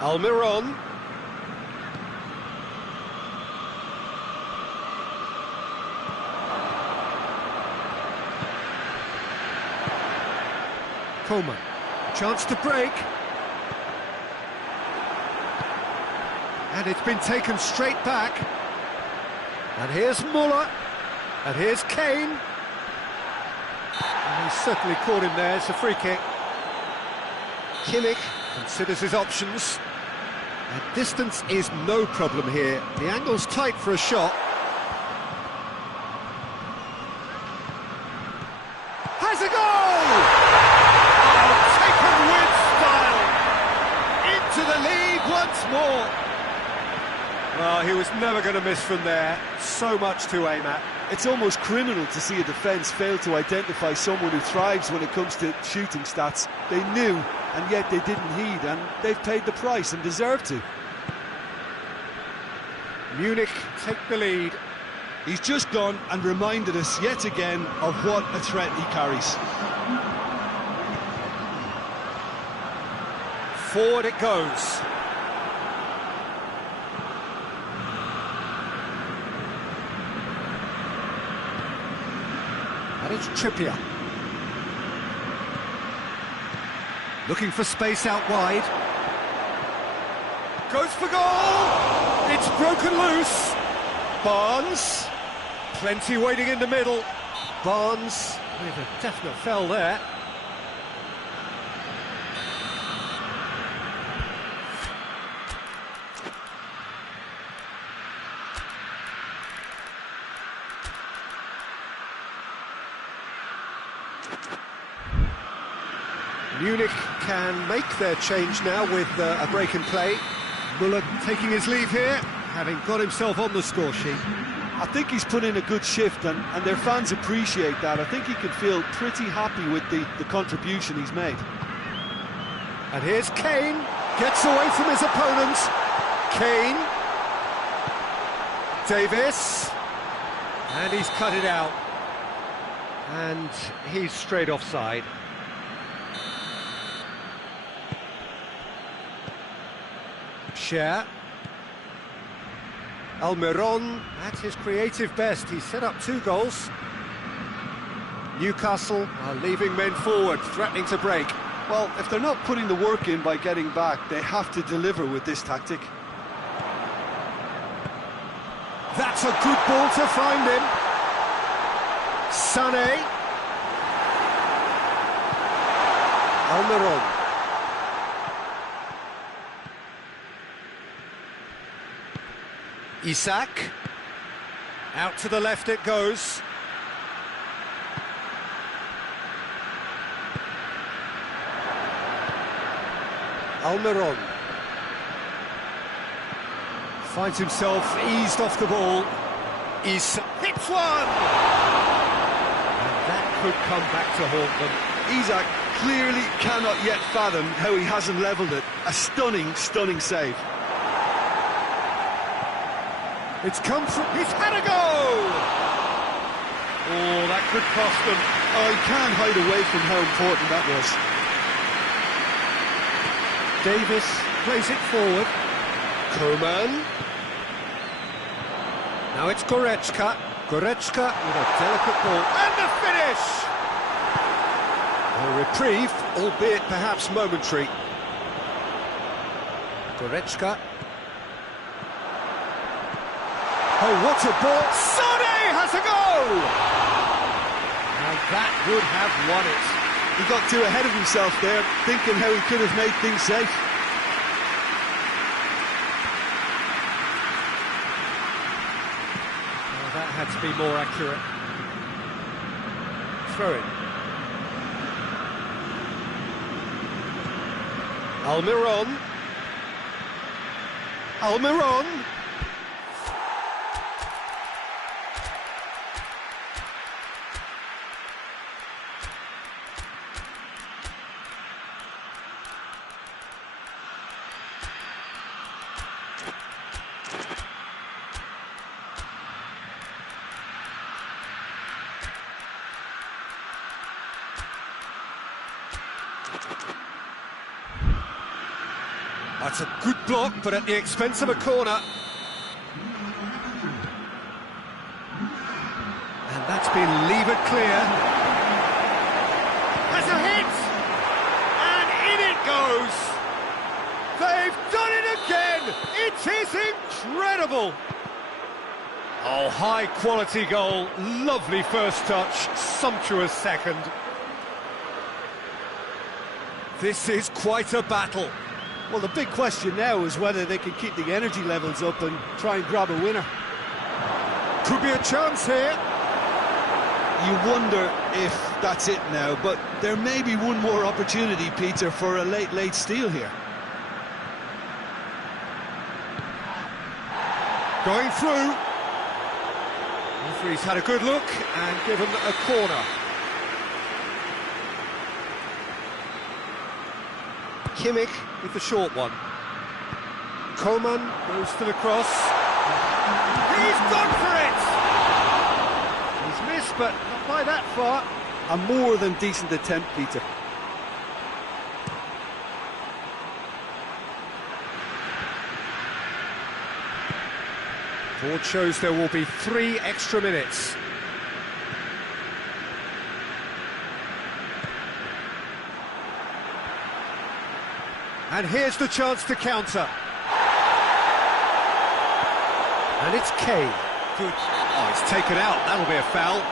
Almiron. Coleman, chance to break. And it's been taken straight back. And here's Muller. And here's Kane. And he's certainly caught him there. It's a free kick. Kimmich considers his options. And distance is no problem here. The angle's tight for a shot. Has a goal! Oh, taken with style. Into the lead once more. Well, he was never going to miss from there. So much to aim at. It's almost criminal to see a defence fail to identify someone who thrives when it comes to shooting stats. They knew, and yet they didn't heed, and they've paid the price and deserve to. Munich take the lead. He's just gone and reminded us yet again of what a threat he carries. Forward it goes. And it's Trippier. Looking for space out wide. Goes for goal! It's broken loose. Barnes. Plenty waiting in the middle. Barnes with a definite foul there. Munich can make their change now with a break in play. Muller taking his leave here, having got himself on the score sheet. I think he's put in a good shift, and their fans appreciate that. I think he can feel pretty happy with the contribution he's made. And here's Kane, gets away from his opponent. Kane. Davis. And he's cut it out. And he's straight offside. Scher. Almiron at his creative best. He set up 2 goals. Newcastle are leaving men forward, threatening to break. Well, if they're not putting the work in by getting back, they have to deliver with this tactic. That's a good ball to find him. Sané. Almiron. Isak. Out to the left it goes. Almiron finds himself eased off the ball. He's hits one! And that could come back to haunt them. Isak clearly cannot yet fathom how he hasn't levelled it. A stunning, stunning save. It's come from... He's had a go! Oh, that could cost them. Oh, he can't hide away from how important that was. Davis plays it forward. Koeman. Now it's Goretzka. Goretzka with a delicate ball. And the finish! A reprieve, albeit perhaps momentary. Goretzka. Oh, what a ball! Sane has a go! And that would have won it. He got too ahead of himself there, thinking how he could have made things safe. Well, that had to be more accurate. Throw it. Almiron. Almiron. That's a good block, but at the expense of a corner. And that's been levered clear. Has a hit! And in it goes! They've done it again! It is incredible! Oh, high-quality goal. Lovely first touch, sumptuous second. This is quite a battle. Well, the big question now is whether they can keep the energy levels up and try and grab a winner. Could be a chance here. You wonder if that's it now, but there may be one more opportunity, Peter, for a late steal here. Going through. Referee's had a good look and given a corner. Kimmich with the short one. Koeman goes to the cross. He's gone for it! He's missed, but not by that far. A more than decent attempt, Peter. Board shows there will be 3 extra minutes. And here's the chance to counter. And it's Kane. Good. Oh, it's taken out. That'll be a foul.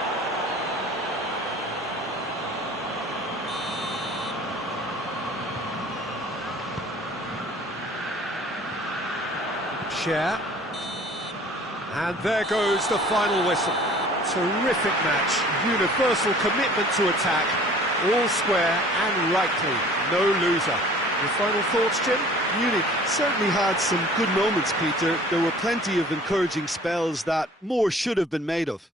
Share. And there goes the final whistle. Terrific match. Universal commitment to attack. All square and rightly. No loser. Your final thoughts, Jim? Munich certainly had some good moments, Peter. There were plenty of encouraging spells that more should have been made of.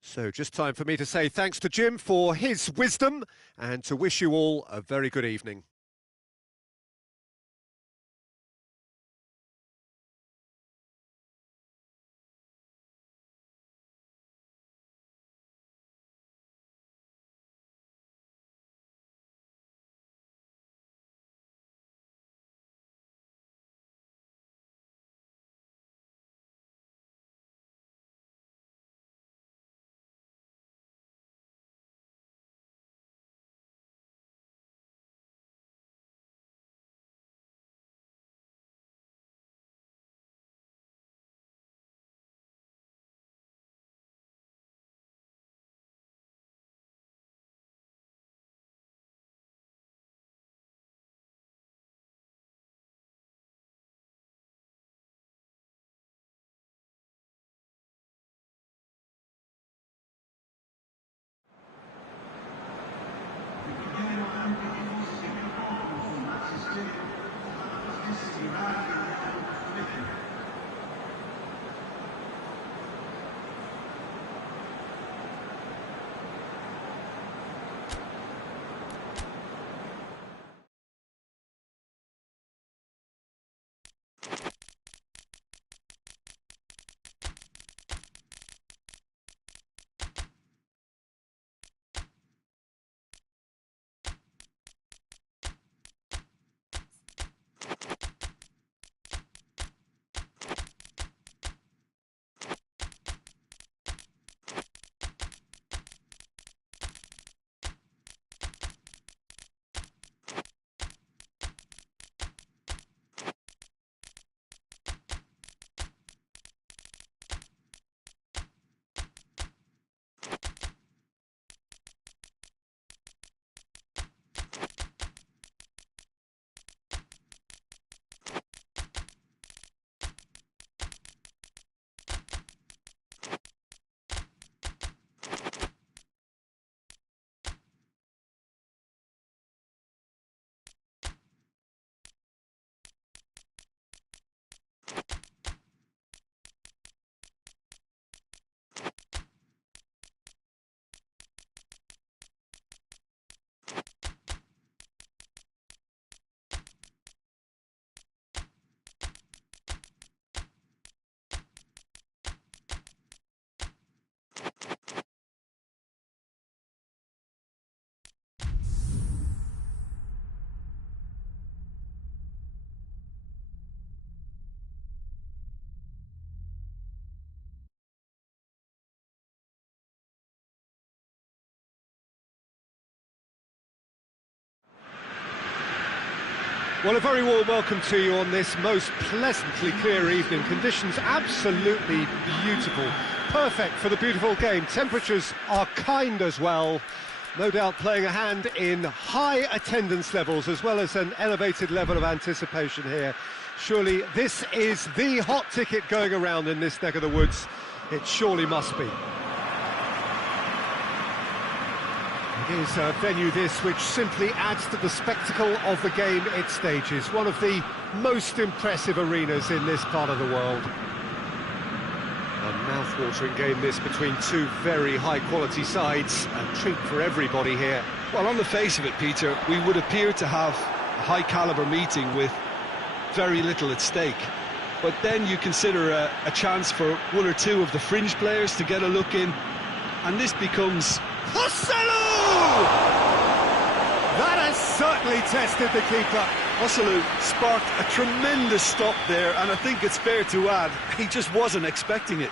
So just time for me to say thanks to Jim for his wisdom and to wish you all a very good evening. Well, a very warm welcome to you on this most pleasantly clear evening. Conditions absolutely beautiful. Perfect for the beautiful game. Temperatures are kind as well. No doubt playing a hand in high attendance levels as well as an elevated level of anticipation here. Surely this is the hot ticket going around in this neck of the woods. It surely must be. It is a venue this which simply adds to the spectacle of the game it stages. One of the most impressive arenas in this part of the world. A mouth-watering game this between two very high-quality sides. A treat for everybody here. Well, on the face of it, Peter, we would appear to have a high-caliber meeting with very little at stake. But then you consider a chance for one or two of the fringe players to get a look in, and this becomes... Hosselu! That has certainly tested the keeper. Hosselu sparked a tremendous stop there, and I think it's fair to add, he just wasn't expecting it.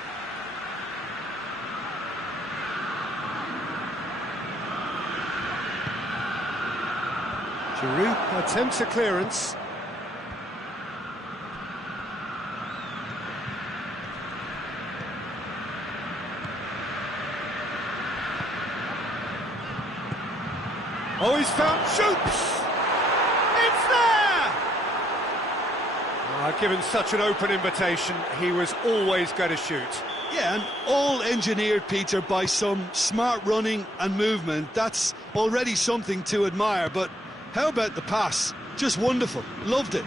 Giroud attempts a clearance. Oh, he's found, shoots! It's there! Given such an open invitation, he was always going to shoot. Yeah, and all engineered, Peter, by some smart running and movement. That's already something to admire, but how about the pass? Just wonderful. Loved it.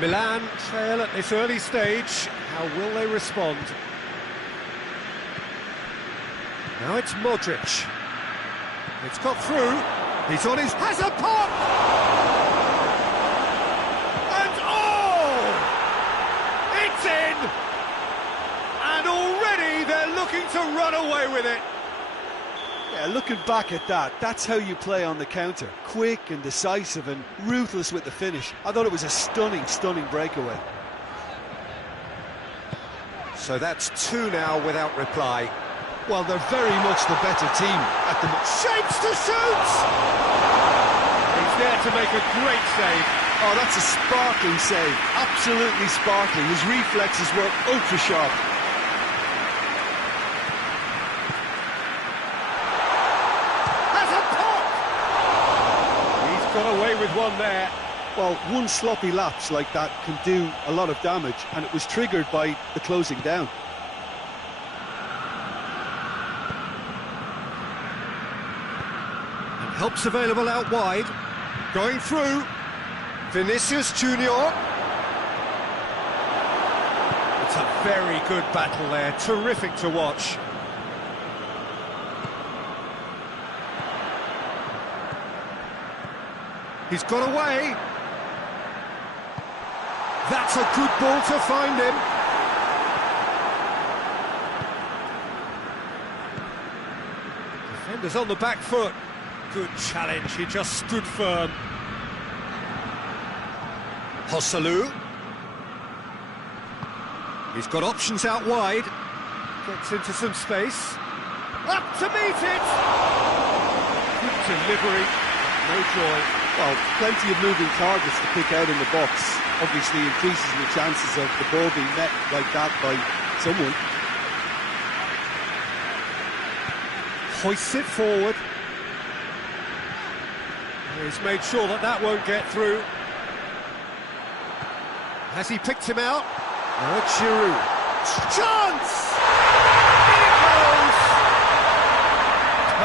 Milan trail at this early stage. How will they respond? Now it's Modric. It's got through. He's on his... has a pop! And oh! It's in! And already they're looking to run away with it. Yeah, looking back at that, that's how you play on the counter. Quick and decisive and ruthless with the finish. I thought it was a stunning, stunning breakaway. So that's two now without reply. Well, they're very much the better team at the moment. Shapes to shoot! He's there to make a great save. Oh, that's a sparkling save. Absolutely sparkling. His reflexes were ultra sharp. Has a pop! He's got away with one there. Well, one sloppy lapse like that can do a lot of damage, and it was triggered by the closing down. Help's available out wide. Going through. Vinicius Junior. It's a very good battle there. Terrific to watch. He's got away. That's a good ball to find him. Defenders on the back foot. Good challenge, he just stood firm. Hosselu. He's got options out wide. Gets into some space. Up to meet it! Good delivery, no joy. Well, plenty of moving targets to pick out in the box. Obviously increases the chances of the ball being met like that by someone. Hoists it forward. He's made sure that that won't get through. Has he picked him out? Now it's Giroud. Chance! In it goes!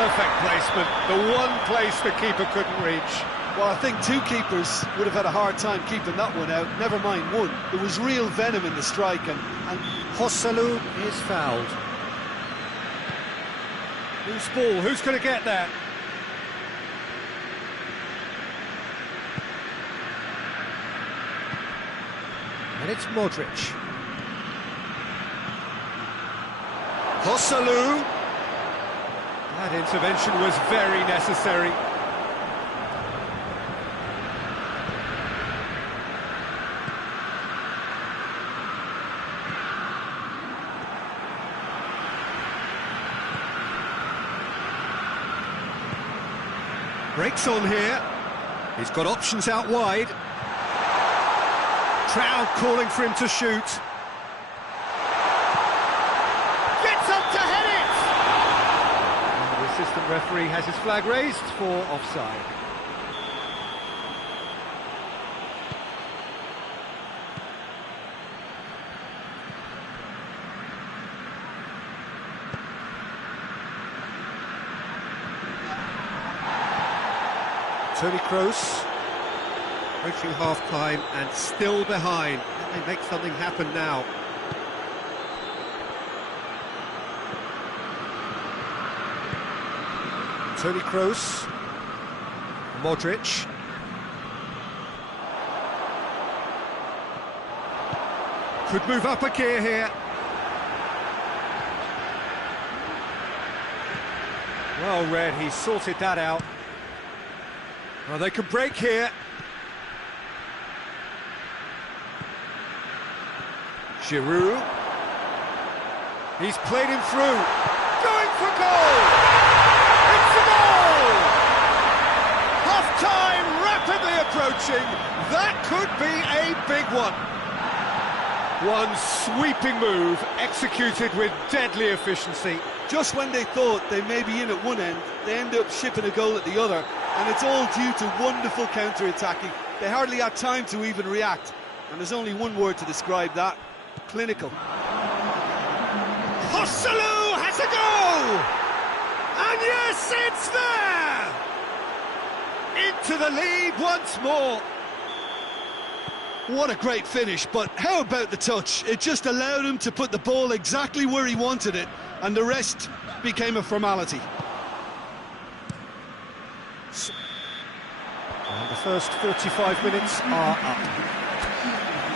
Perfect placement. The one place the keeper couldn't reach. Well, I think two keepers would have had a hard time keeping that one out. Never mind one. There was real venom in the strike, and Hosselu is fouled. Loose ball. Who's going to get that? And it's Modric. Hosselu. That intervention was very necessary. Breaks on here. He's got options out wide. Crowd calling for him to shoot. Gets up to head it! And the assistant referee has his flag raised for offside. Toni Kroos, approaching half-time and still behind. Can they make something happen now? Toni Kroos, Modric. Could move up a gear here. Well read, he sorted that out. Well, they could break here. Giroud. He's played him through. Going for goal! It's a goal! Half-time rapidly approaching. That could be a big one. One sweeping move, executed with deadly efficiency. Just when they thought they may be in at one end, they end up shipping a goal at the other, and it's all due to wonderful counter-attacking. They hardly had time to even react, and there's only one word to describe that: clinical. Joselu has a goal! And yes, it's there! Into the lead once more. What a great finish, but how about the touch? It just allowed him to put the ball exactly where he wanted it, and the rest became a formality. And the first 45 minutes are up.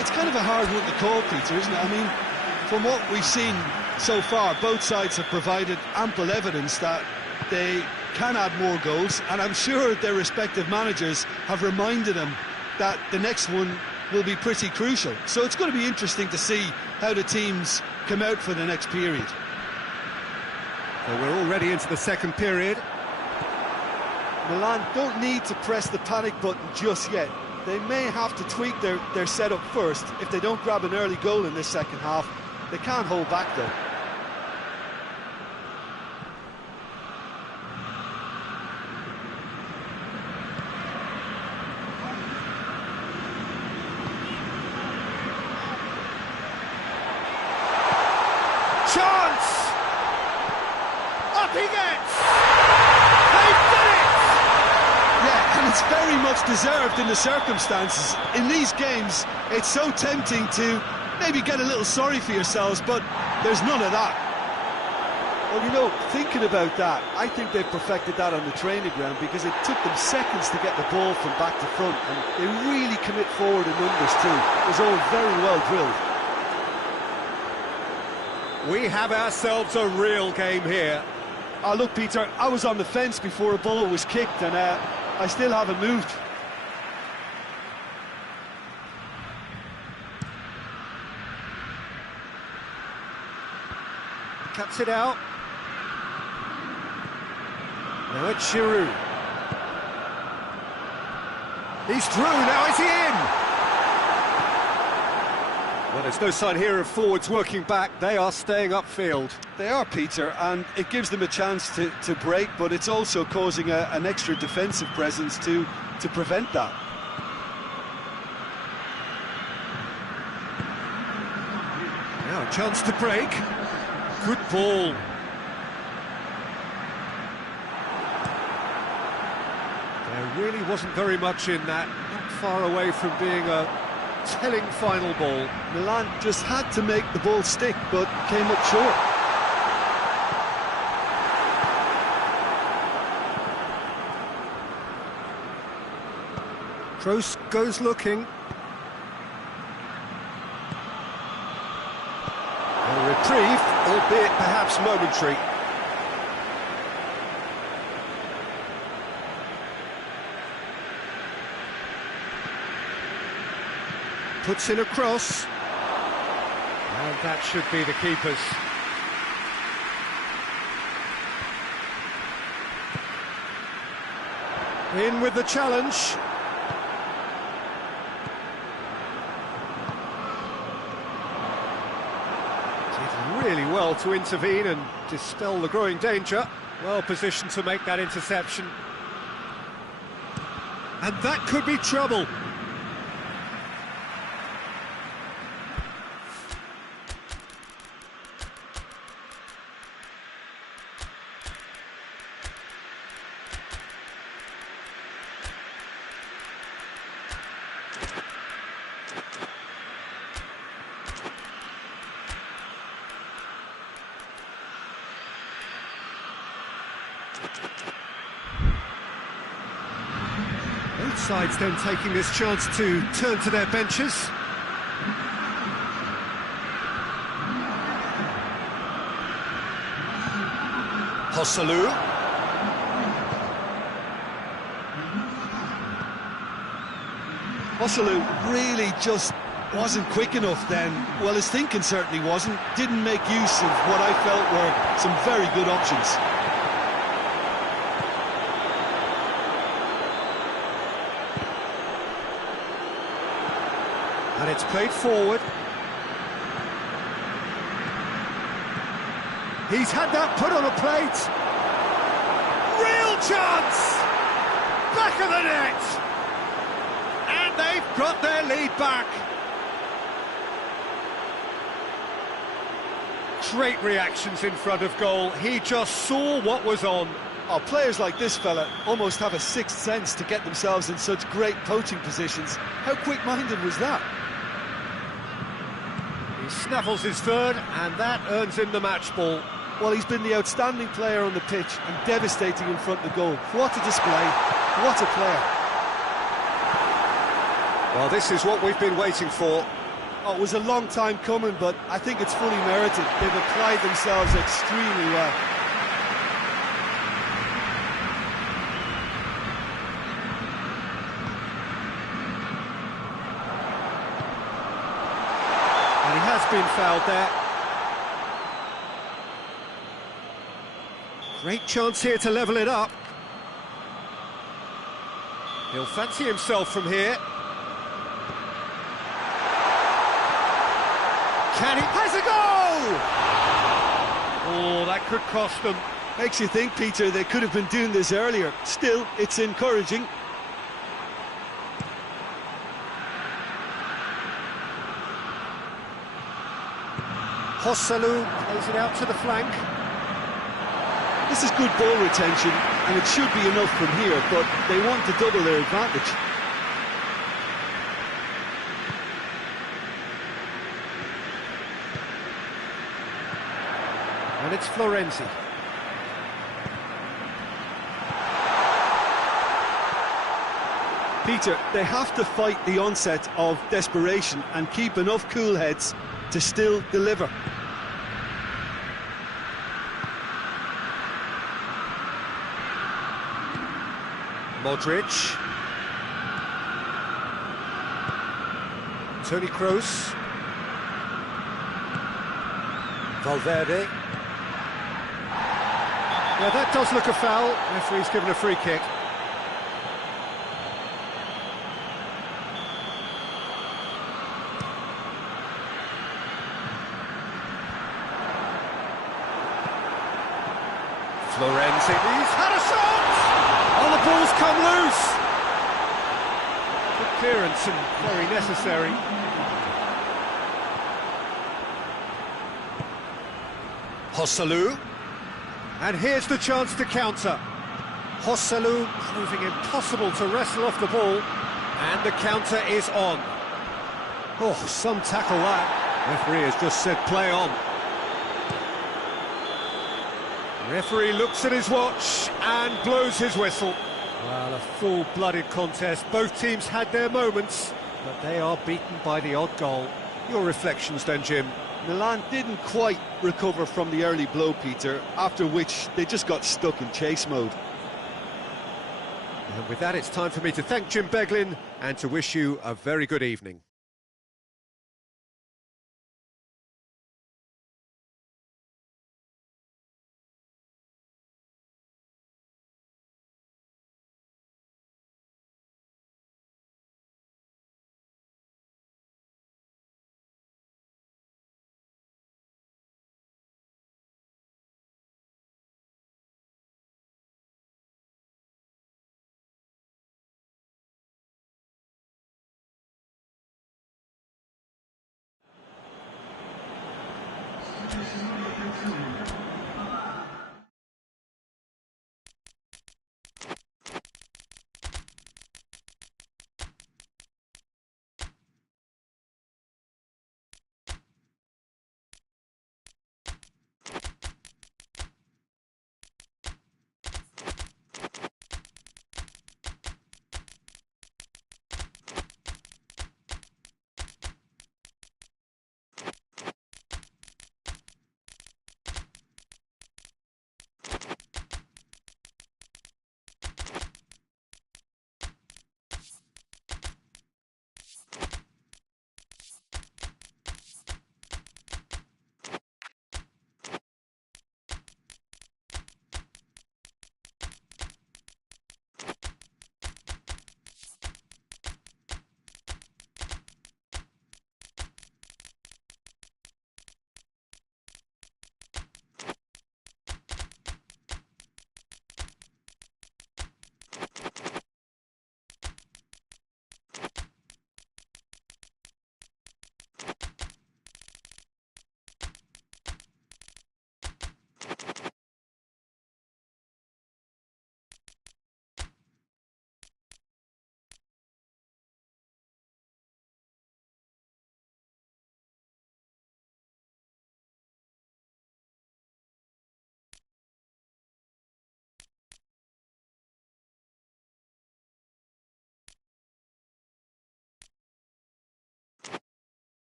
It's kind of a hard one to call, Peter, isn't it? I mean, from what we've seen so far, both sides have provided ample evidence that they can add more goals, and I'm sure their respective managers have reminded them that the next one will be pretty crucial. So it's going to be interesting to see how the teams come out for the next period. Well, we're already into the second period. Milan don't need to press the panic button just yet. They may have to tweak their setup first. If they don't grab an early goal in this second half, they can't hold back though. Chance! Up he gets! They've done it! Yeah, and it's very much deserved in the circumstances. In these games, it's so tempting to maybe get a little sorry for yourselves, but there's none of that. Well, you know, thinking about that, I think they've perfected that on the training ground, because it took them seconds to get the ball from back to front, and they really commit forward in numbers too. It was all very well drilled. We have ourselves a real game here. Oh, look, Peter, I was on the fence before a ball was kicked, and I still haven't moved. Cuts it out. Now it's Giroud. He's through, now is he in? Well, there's no sign here of forwards working back. They are staying upfield. They are, Peter, and it gives them a chance to break, but it's also causing an extra defensive presence to prevent that. Now a chance to break. Good ball. There really wasn't very much in that. Not far away from being a telling final ball. Milan just had to make the ball stick, but came up short. Kroos goes looking. A reprieve, albeit perhaps momentary. Puts in a cross. And that should be the keeper's. In with the challenge. really well to intervene and dispel the growing danger. Well positioned to make that interception. And that could be trouble. Both sides then taking this chance to turn to their benches. Joselu. Joselu really just wasn't quick enough then. Well, his thinking certainly wasn't. Didn't make use of what I felt were some very good options. And it's played forward. He's had that put on a plate. Real chance! Back of the net! And they've got their lead back. Great reactions in front of goal. He just saw what was on. Oh, players like this fella almost have a sixth sense to get themselves in such great poaching positions. How quick-minded was that? He snaffles his third, and that earns him the match ball. Well, he's been the outstanding player on the pitch and devastating in front of goal. What a display, what a player. Well, this is what we've been waiting for. Oh, it was a long time coming, but I think it's fully merited. They've applied themselves extremely well. And he has been fouled there. Great chance here to level it up. He'll fancy himself from here. Can he? Has a goal! Oh, that could cost them. Makes you think, Peter, they could have been doing this earlier. Still, it's encouraging. Joselu plays it out to the flank. This is good ball retention, and it should be enough from here, but they want to double their advantage. And it's Florenzi. Peter, they have to fight the onset of desperation and keep enough cool heads to still deliver. Modric. Toni Kroos. Valverde. Yeah, that does look a foul. Referee's given a free kick. Florenzi. He's had a shot! Oh, the ball's come loose! Good clearance and very necessary. Joselu. And here's the chance to counter. Joselu proving impossible to wrestle off the ball. And the counter is on. Oh, some tackle that. Referee has just said play on. Referee looks at his watch and blows his whistle. Well, a full-blooded contest. Both teams had their moments, but they are beaten by the odd goal. Your reflections then, Jim? Milan didn't quite recover from the early blow, Peter, after which they just got stuck in chase mode. And with that, it's time for me to thank Jim Beglin and to wish you a very good evening.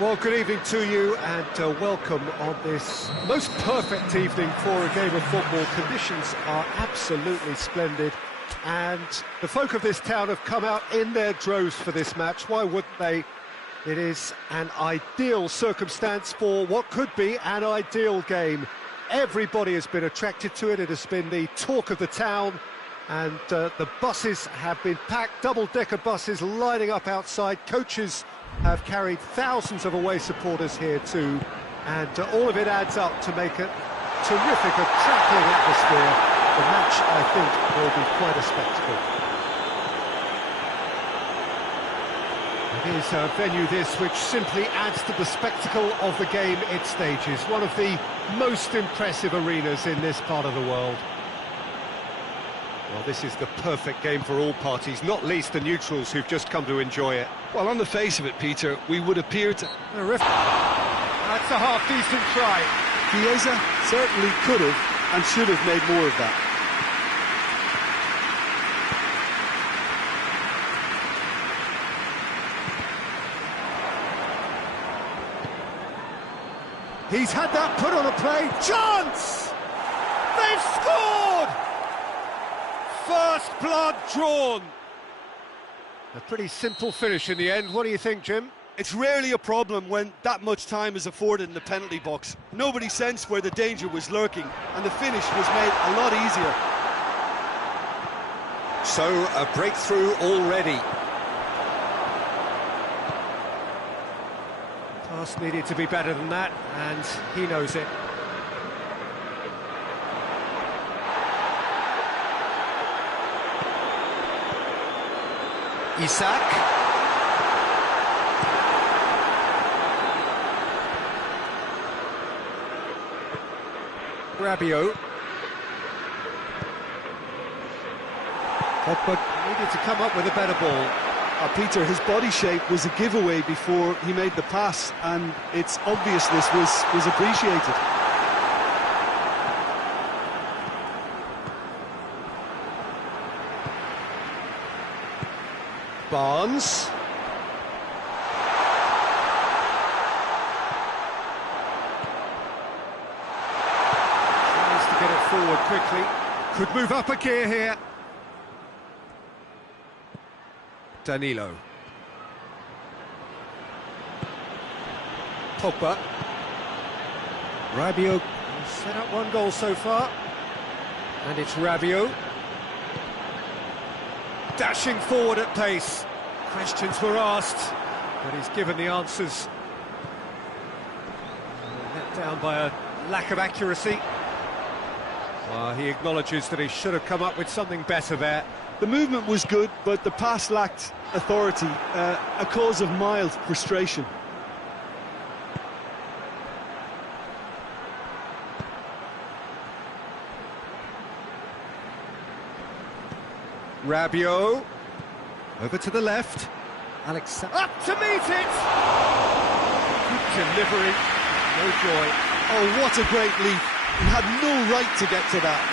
Well, good evening to you and welcome on this most perfect evening for a game of football. Conditions are absolutely splendid and the folk of this town have come out in their droves for this match. Why wouldn't they? It is an ideal circumstance for what could be an ideal game. Everybody has been attracted to it. It has been the talk of the town and the buses have been packed, double-decker buses lining up outside. Coaches have carried thousands of away supporters here too, and all of it adds up to make a terrific, a crackling atmosphere. The match, I think, will be quite a spectacle. It is a venue this which simply adds to the spectacle of the game it stages. One of the most impressive arenas in this part of the world. Well, this is the perfect game for all parties, not least the neutrals who've just come to enjoy it. Well, on the face of it, Peter, we would appear to... That's a half-decent try. Chiesa certainly could have and should have made more of that. He's had that put on a play. Chance! They've scored! First blood drawn. A pretty simple finish in the end. What do you think, Jim? It's rarely a problem when that much time is afforded in the penalty box. Nobody sensed where the danger was lurking, and the finish was made a lot easier. So, a breakthrough already. Pass needed to be better than that, and he knows it. Isak. Rabiot. Pogba needed to come up with a better ball. Peter, his body shape was a giveaway before he made the pass, and its obviousness was appreciated. Barnes. Tries to get it forward quickly. Could move up a gear here. Danilo. Pogba. Rabiot set up one goal so far. And it's Rabiot. Dashing forward at pace. Questions were asked. But he's given the answers. Let down by a lack of accuracy. He acknowledges that he should have come up with something better there. The movement was good, but the pass lacked authority, a cause of mild frustration. Rabiot, over to the left. Alexander up to meet it! Good delivery, no joy. Oh, what a great leap. He had no right to get to that.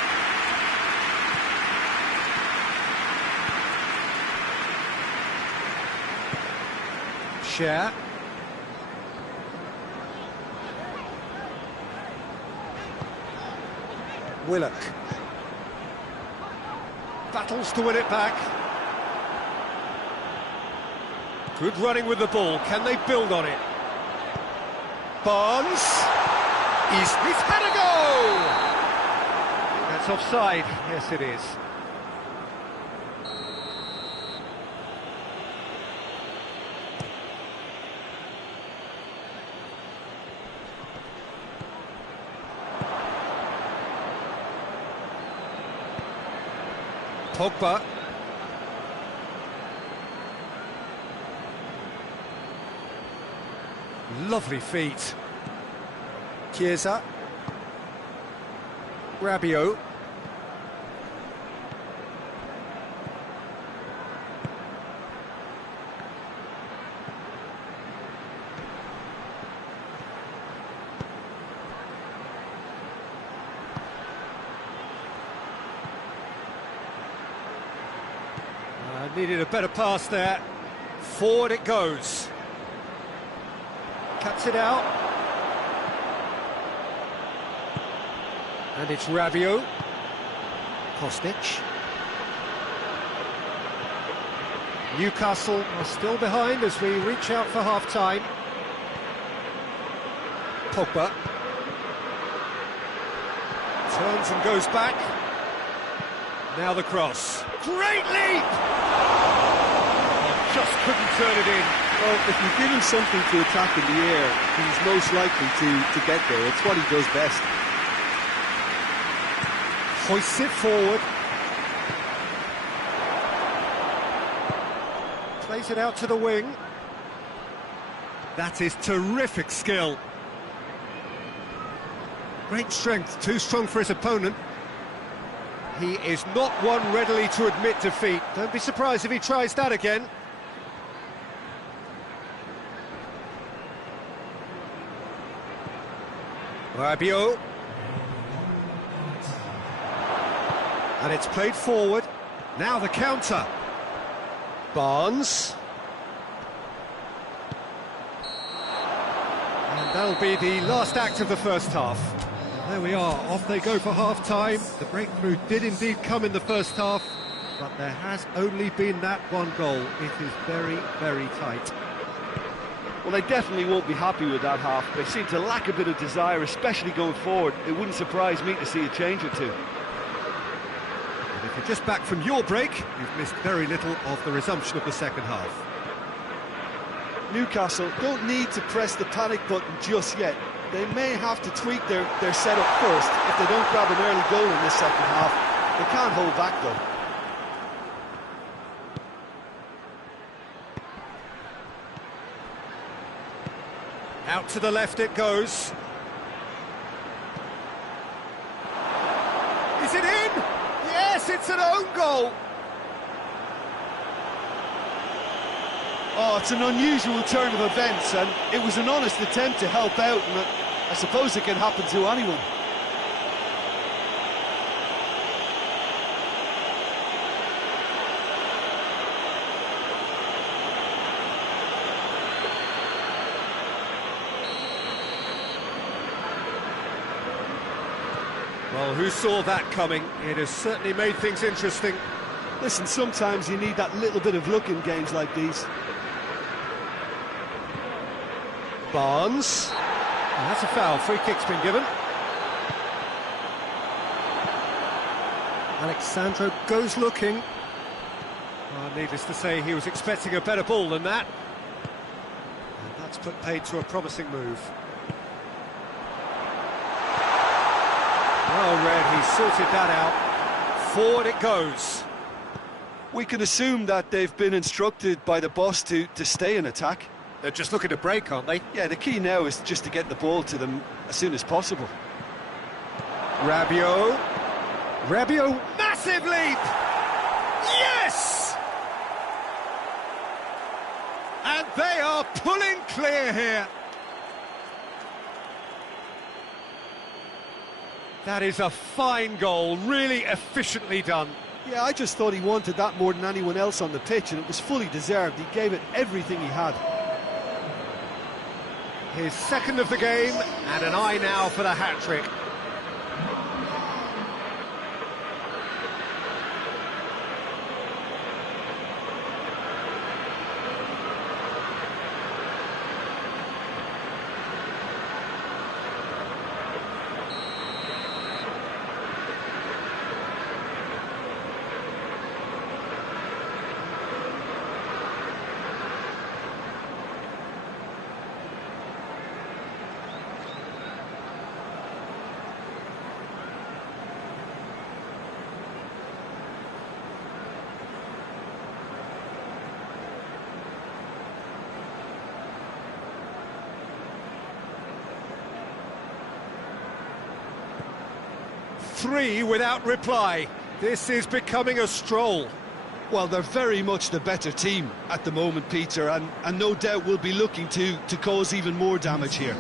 Share. Willock. Battles to win it back. Good running with the ball. Can they build on it? Barnes. He's had a go! That's offside. Yes, it is. Pogba. Lovely feet. Chiesa. Rabiot. Needed a better pass there. Forward it goes. Cuts it out. And it's Rabiot. Kostic. Newcastle are still behind as we reach out for half-time. Pogba. Turns and goes back. Now the cross. Great leap! Just couldn't turn it in. Well, if you give him something to attack in the air, he's most likely to get there. It's what he does best. Hoists it forward. Plays it out to the wing. That is terrific skill. Great strength, too strong for his opponent. He is not one readily to admit defeat. Don't be surprised if he tries that again. Rabiot. And it's played forward. Now the counter. Barnes. And that'll be the last act of the first half. There we are, off they go for half-time. The breakthrough did indeed come in the first half, but there has only been that one goal. It is very, very tight. Well, they definitely won't be happy with that half. They seem to lack a bit of desire, especially going forward. It wouldn't surprise me to see a change or two. And if you're just back from your break, you've missed very little of the resumption of the second half. Newcastle don't need to press the panic button just yet. They may have to tweak their setup first if they don't grab an early goal in this second half. They can't hold back though. Out to the left it goes. Is it in? Yes, it's an own goal. Oh, it's an unusual turn of events, and it was an honest attempt to help out, and I suppose it can happen to anyone. Well, who saw that coming? It has certainly made things interesting. Listen, sometimes you need that little bit of luck in games like these. Barnes. And that's a foul. Free kick's been given. Alexandro goes looking. Needless to say, he was expecting a better ball than that. That's put paid to a promising move. Well read, he sorted that out. Forward it goes. We can assume that they've been instructed by the boss to stay in attack. They're just looking to break, aren't they? Yeah, the key now is just to get the ball to them as soon as possible. Rabiot. Rabiot, massive leap! Yes! And they are pulling clear here. That is a fine goal, really efficiently done. Yeah, I just thought he wanted that more than anyone else on the pitch, and it was fully deserved. He gave it everything he had. His second of the game, and an eye now for the hat-trick. Three without reply. This is becoming a stroll. Well, they're very much the better team at the moment, Peter, and no doubt will be looking to cause even more damage here.